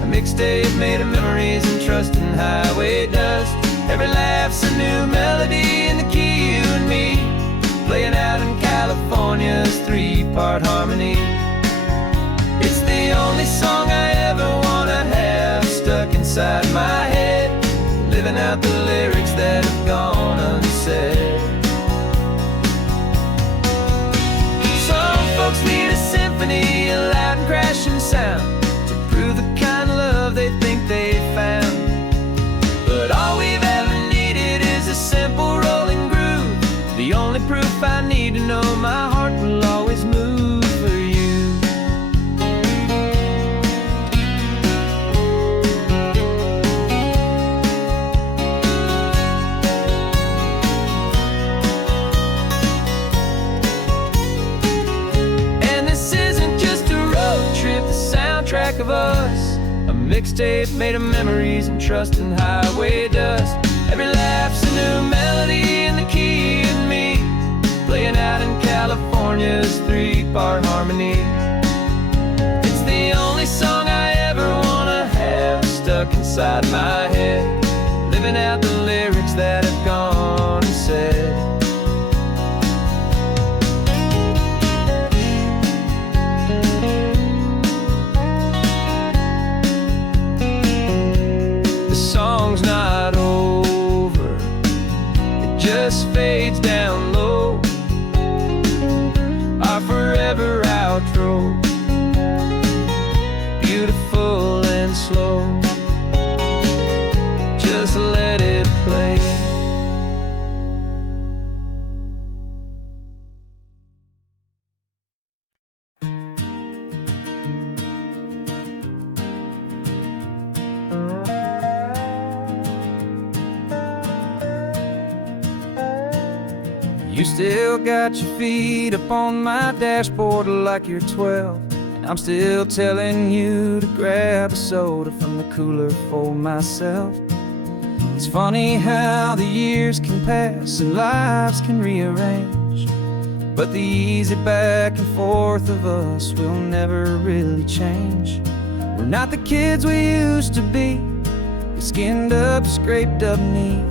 a mixtape made of memories and trust in highway dust. Every laugh's a new melody in the key, you and me, playing out in California's 3-part harmony. It's the only song I ever wanna have stuck inside my head, living out the lyrics that have gone unsaid. sound to prove the kind of love they think they found. But all we've ever needed is a simple rolling groove. The only proof I need to know my heart will always move for you. And this isn't just a road trip, the soundtrack of us. A mixtape made of memories and trust and highway dust. Every laugh's a new melody in the key and me, playing out in California's 3-part harmony. It's the only song I ever wanna have stuck inside my head, living out the lyrics that have gone and said. The song's not over, it just fades down low. Our forever outro, beautiful and slow. Just let it play. You still got your feet up on my dashboard like you're 12, and I'm still telling you to grab a soda from the cooler for myself. It's funny how the years can pass and lives can rearrange, but the easy back and forth of us will never really change. We're not the kids we used to be, with skinned up, scraped up knees,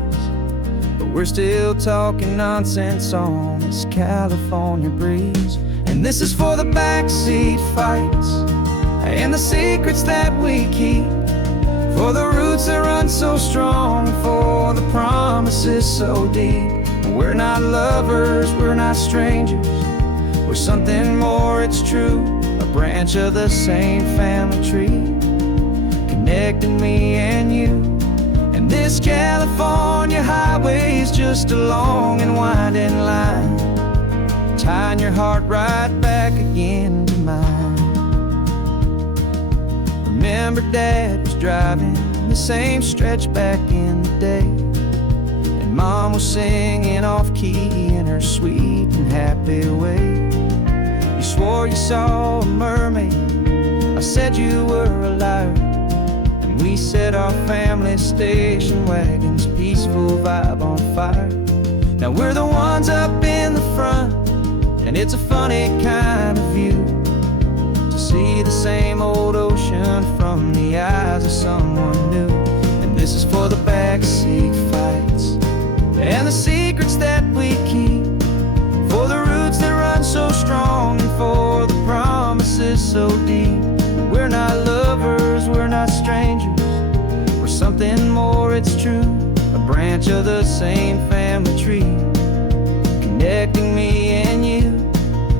but we're still talking nonsense on this California breeze. And this is for the backseat fights and the secrets that we keep, for the roots that run so strong, for the promises so deep. We're not lovers, we're not strangers, we're something more, it's true. A branch of the same family tree, connecting me and you. And this California highway is just a long and winding line, tying your heart right back again to mine. Remember Dad was driving the same stretch back in the day, and Mom was singing off-key in her sweet and happy way. You swore you saw a mermaid, I said you were a liar, and we set our family station wagon's peaceful vibe on fire. Now we're the ones up in the front, and it's a funny kind of view to see the same old ocean from the eyes of someone new. And this is for the backseat fights and the secrets that we keep, for the roots that run so strong, and for the promises so deep. We're not lovers, we're not strangers, we're something more, it's true. A branch of the same family tree, connecting me and you.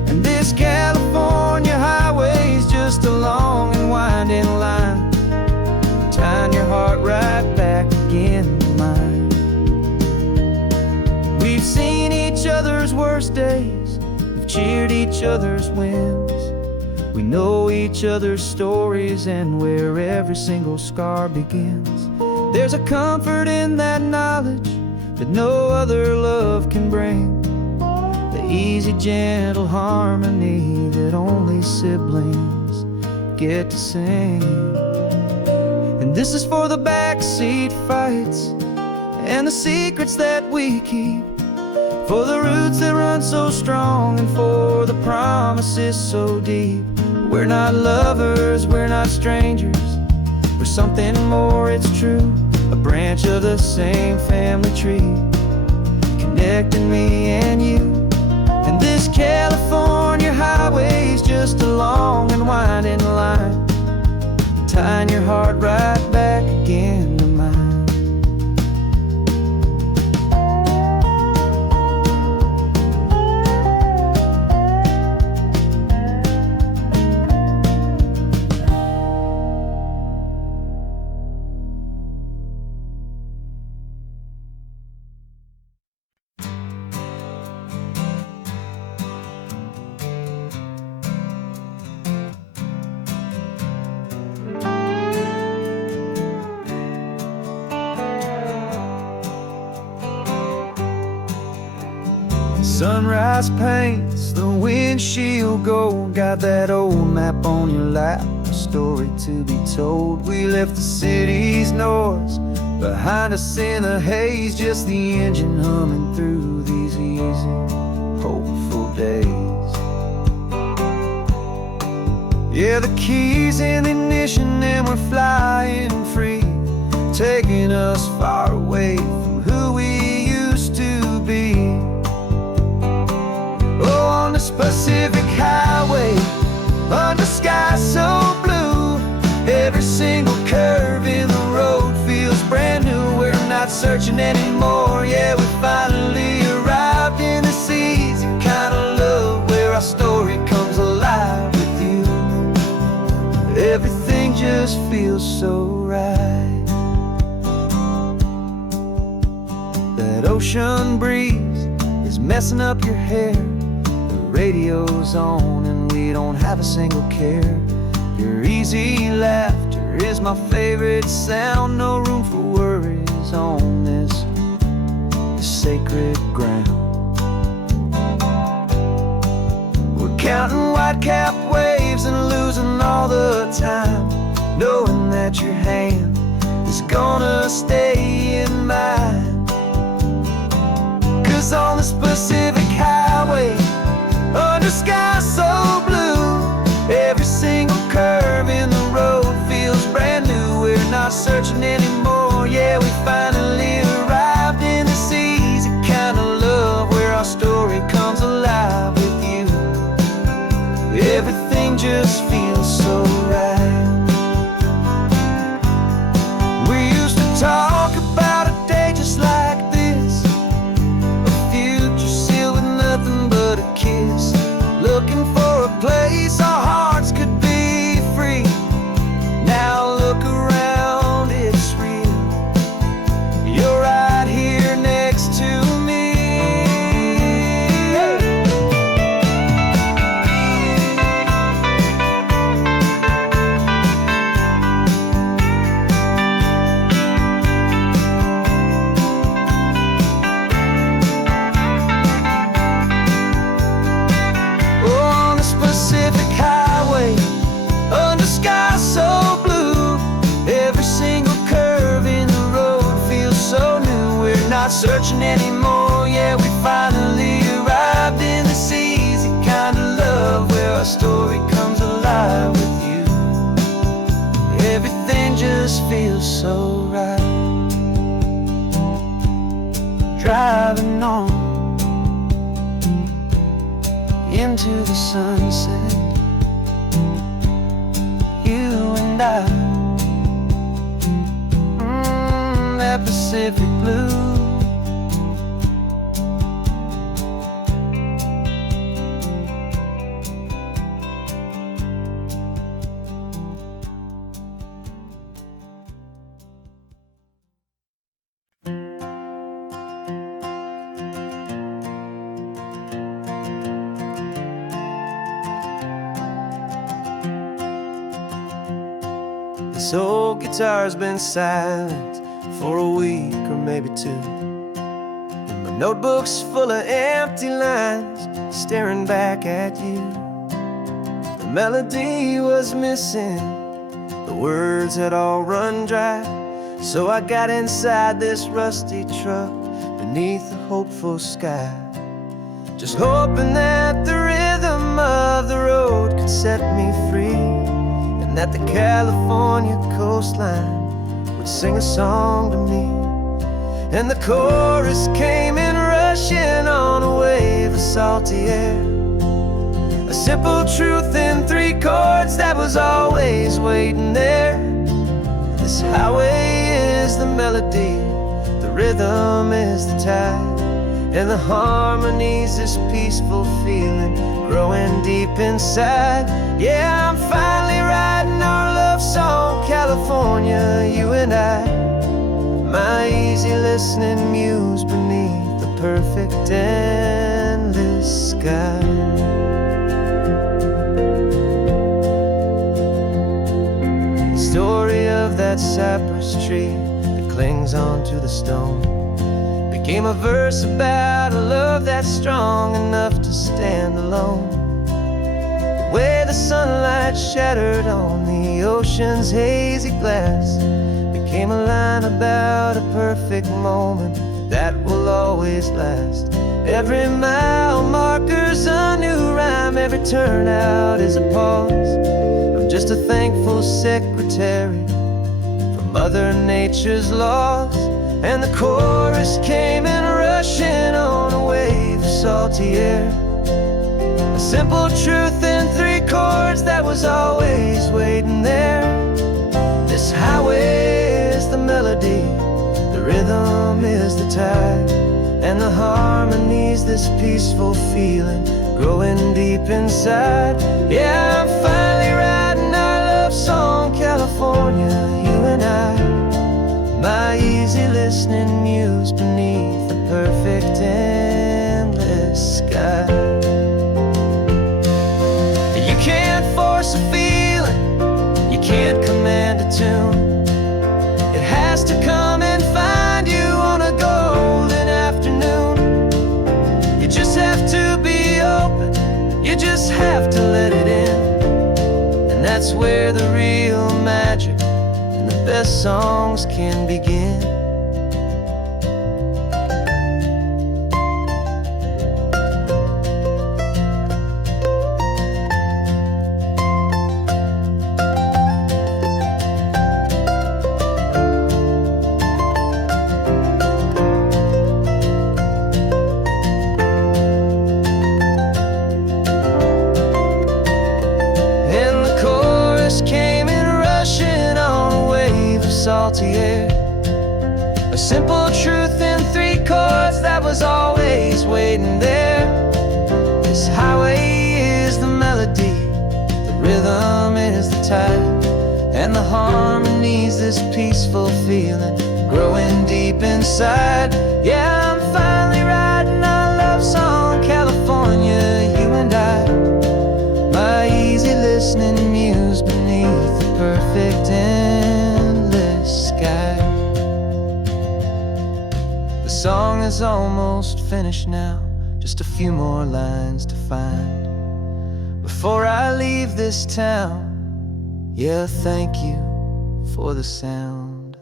And this California highway is just a long and winding line, tying your heart right back again to mine. We've seen each other's worst days, we've cheered each other's wins. We know each other's stories and where every single scar begins. There's a comfort in that knowledge that no other love can bring, the easy, gentle harmony that only siblings get to sing. And this is for the backseat fights and the secrets that we keep, for the roots that run so strong, and for the promises so deep. We're not lovers, we're not strangers, we're something more, it's true. A branch of the same family tree, connecting me and you. And this California highway is just a long and winding line, tying your heart right back again to mine. Sunrise paints the windshield gold. Got that old map on your lap, a story to be told. We left the city's noise behind us in the haze, just the engine humming through these easy, hopeful days. Yeah, the keys in the ignition and we're flying free, taking us far away from who we used to be. Oh, on this Pacific highway, under sky so blue, every single curve in the road feels brand new. We're not searching anymore, yeah, we finally arrived in this easy kind of love where our story comes alive with you. Everything just feels so right. That ocean breeze is messing up your hair, the radio's on and we don't have a single care. Your easy laughter is my favorite sound. No room for worries on this sacred ground. We're counting white-capped waves and losing all the time, knowing that your hand is gonna stay in mine. 'Cause on this Pacific highway, under sky so blue, every single curve in the road feels brand new. We're not searching anymore, yeah, we finally arrived in this easy kind of love where our story comes alive with you. Everything just feels so right. We used to talk about a day just like this, a future sealed with nothing but a kiss, looking for a place our hearts could be free. Now look around, it's real. You're right here next to me. Oh, on this Pacific highway, under sky so blue, every single curve in the road feels so new. We're not searching anymore, yeah, we finally arrived in this easy kind of love where our story comes alive with you. Everything just feels so right. Driving on into the sunset, you and I, that Pacific blue. This old guitar's been silent for a week or maybe two, and my notebook's full of empty lines staring back at you. The melody was missing, the words had all run dry, so I got inside this rusty truck beneath a hopeful sky, just hoping that the rhythm of the road could set me free, and that the California coastline would sing a song to me. And the chorus came in rushing on a wave of salty air, a simple truth in 3 chords that was always waiting there. This highway is the melody, the rhythm is the tide, and the harmony's this peaceful feeling growing deep inside. Yeah, I'm finally writing our love song, California, you and I, my easy listening muse beneath the perfect endless sky. The story of that cypress tree that clings onto the stone became a verse about a love that's strong enough to stand alone. The way the sunlight shattered on the ocean's hazy glass became a line about a perfect moment that will always last. Every mile marker's a new rhyme, every turnout is a pause. I'm just a thankful secretary for Mother Nature's laws. And the chorus came in rushing on a wave of salty air. A simple truth in 3 chords that was always waiting there. This highway is the melody, the rhythm is the tide, and the harmony's this peaceful feeling growing deep inside. Yeah, I'm finally writing our love song, California, you and I. My easy listening muse beneath the perfect endless sky. You can't force a feeling, you can't command a tune. It has to come and find you on a golden afternoon. You just have to be open, you just have to let it in. And that's where the real magic, the best songs can begin. And the chorus came in rushing on a wave of salty air. A simple truth in 3 chords that was always waiting there. This highway is the melody, the rhythm is the tide, and the harmony's this peaceful feeling growing deep inside. Yeah, I'm finally writing our love song, California, you and I. My easy listening muse beneath the perfect endless sky. The song is almost finished now, just a few more lines to find before I leave this town. Yeah, thank you for the sound.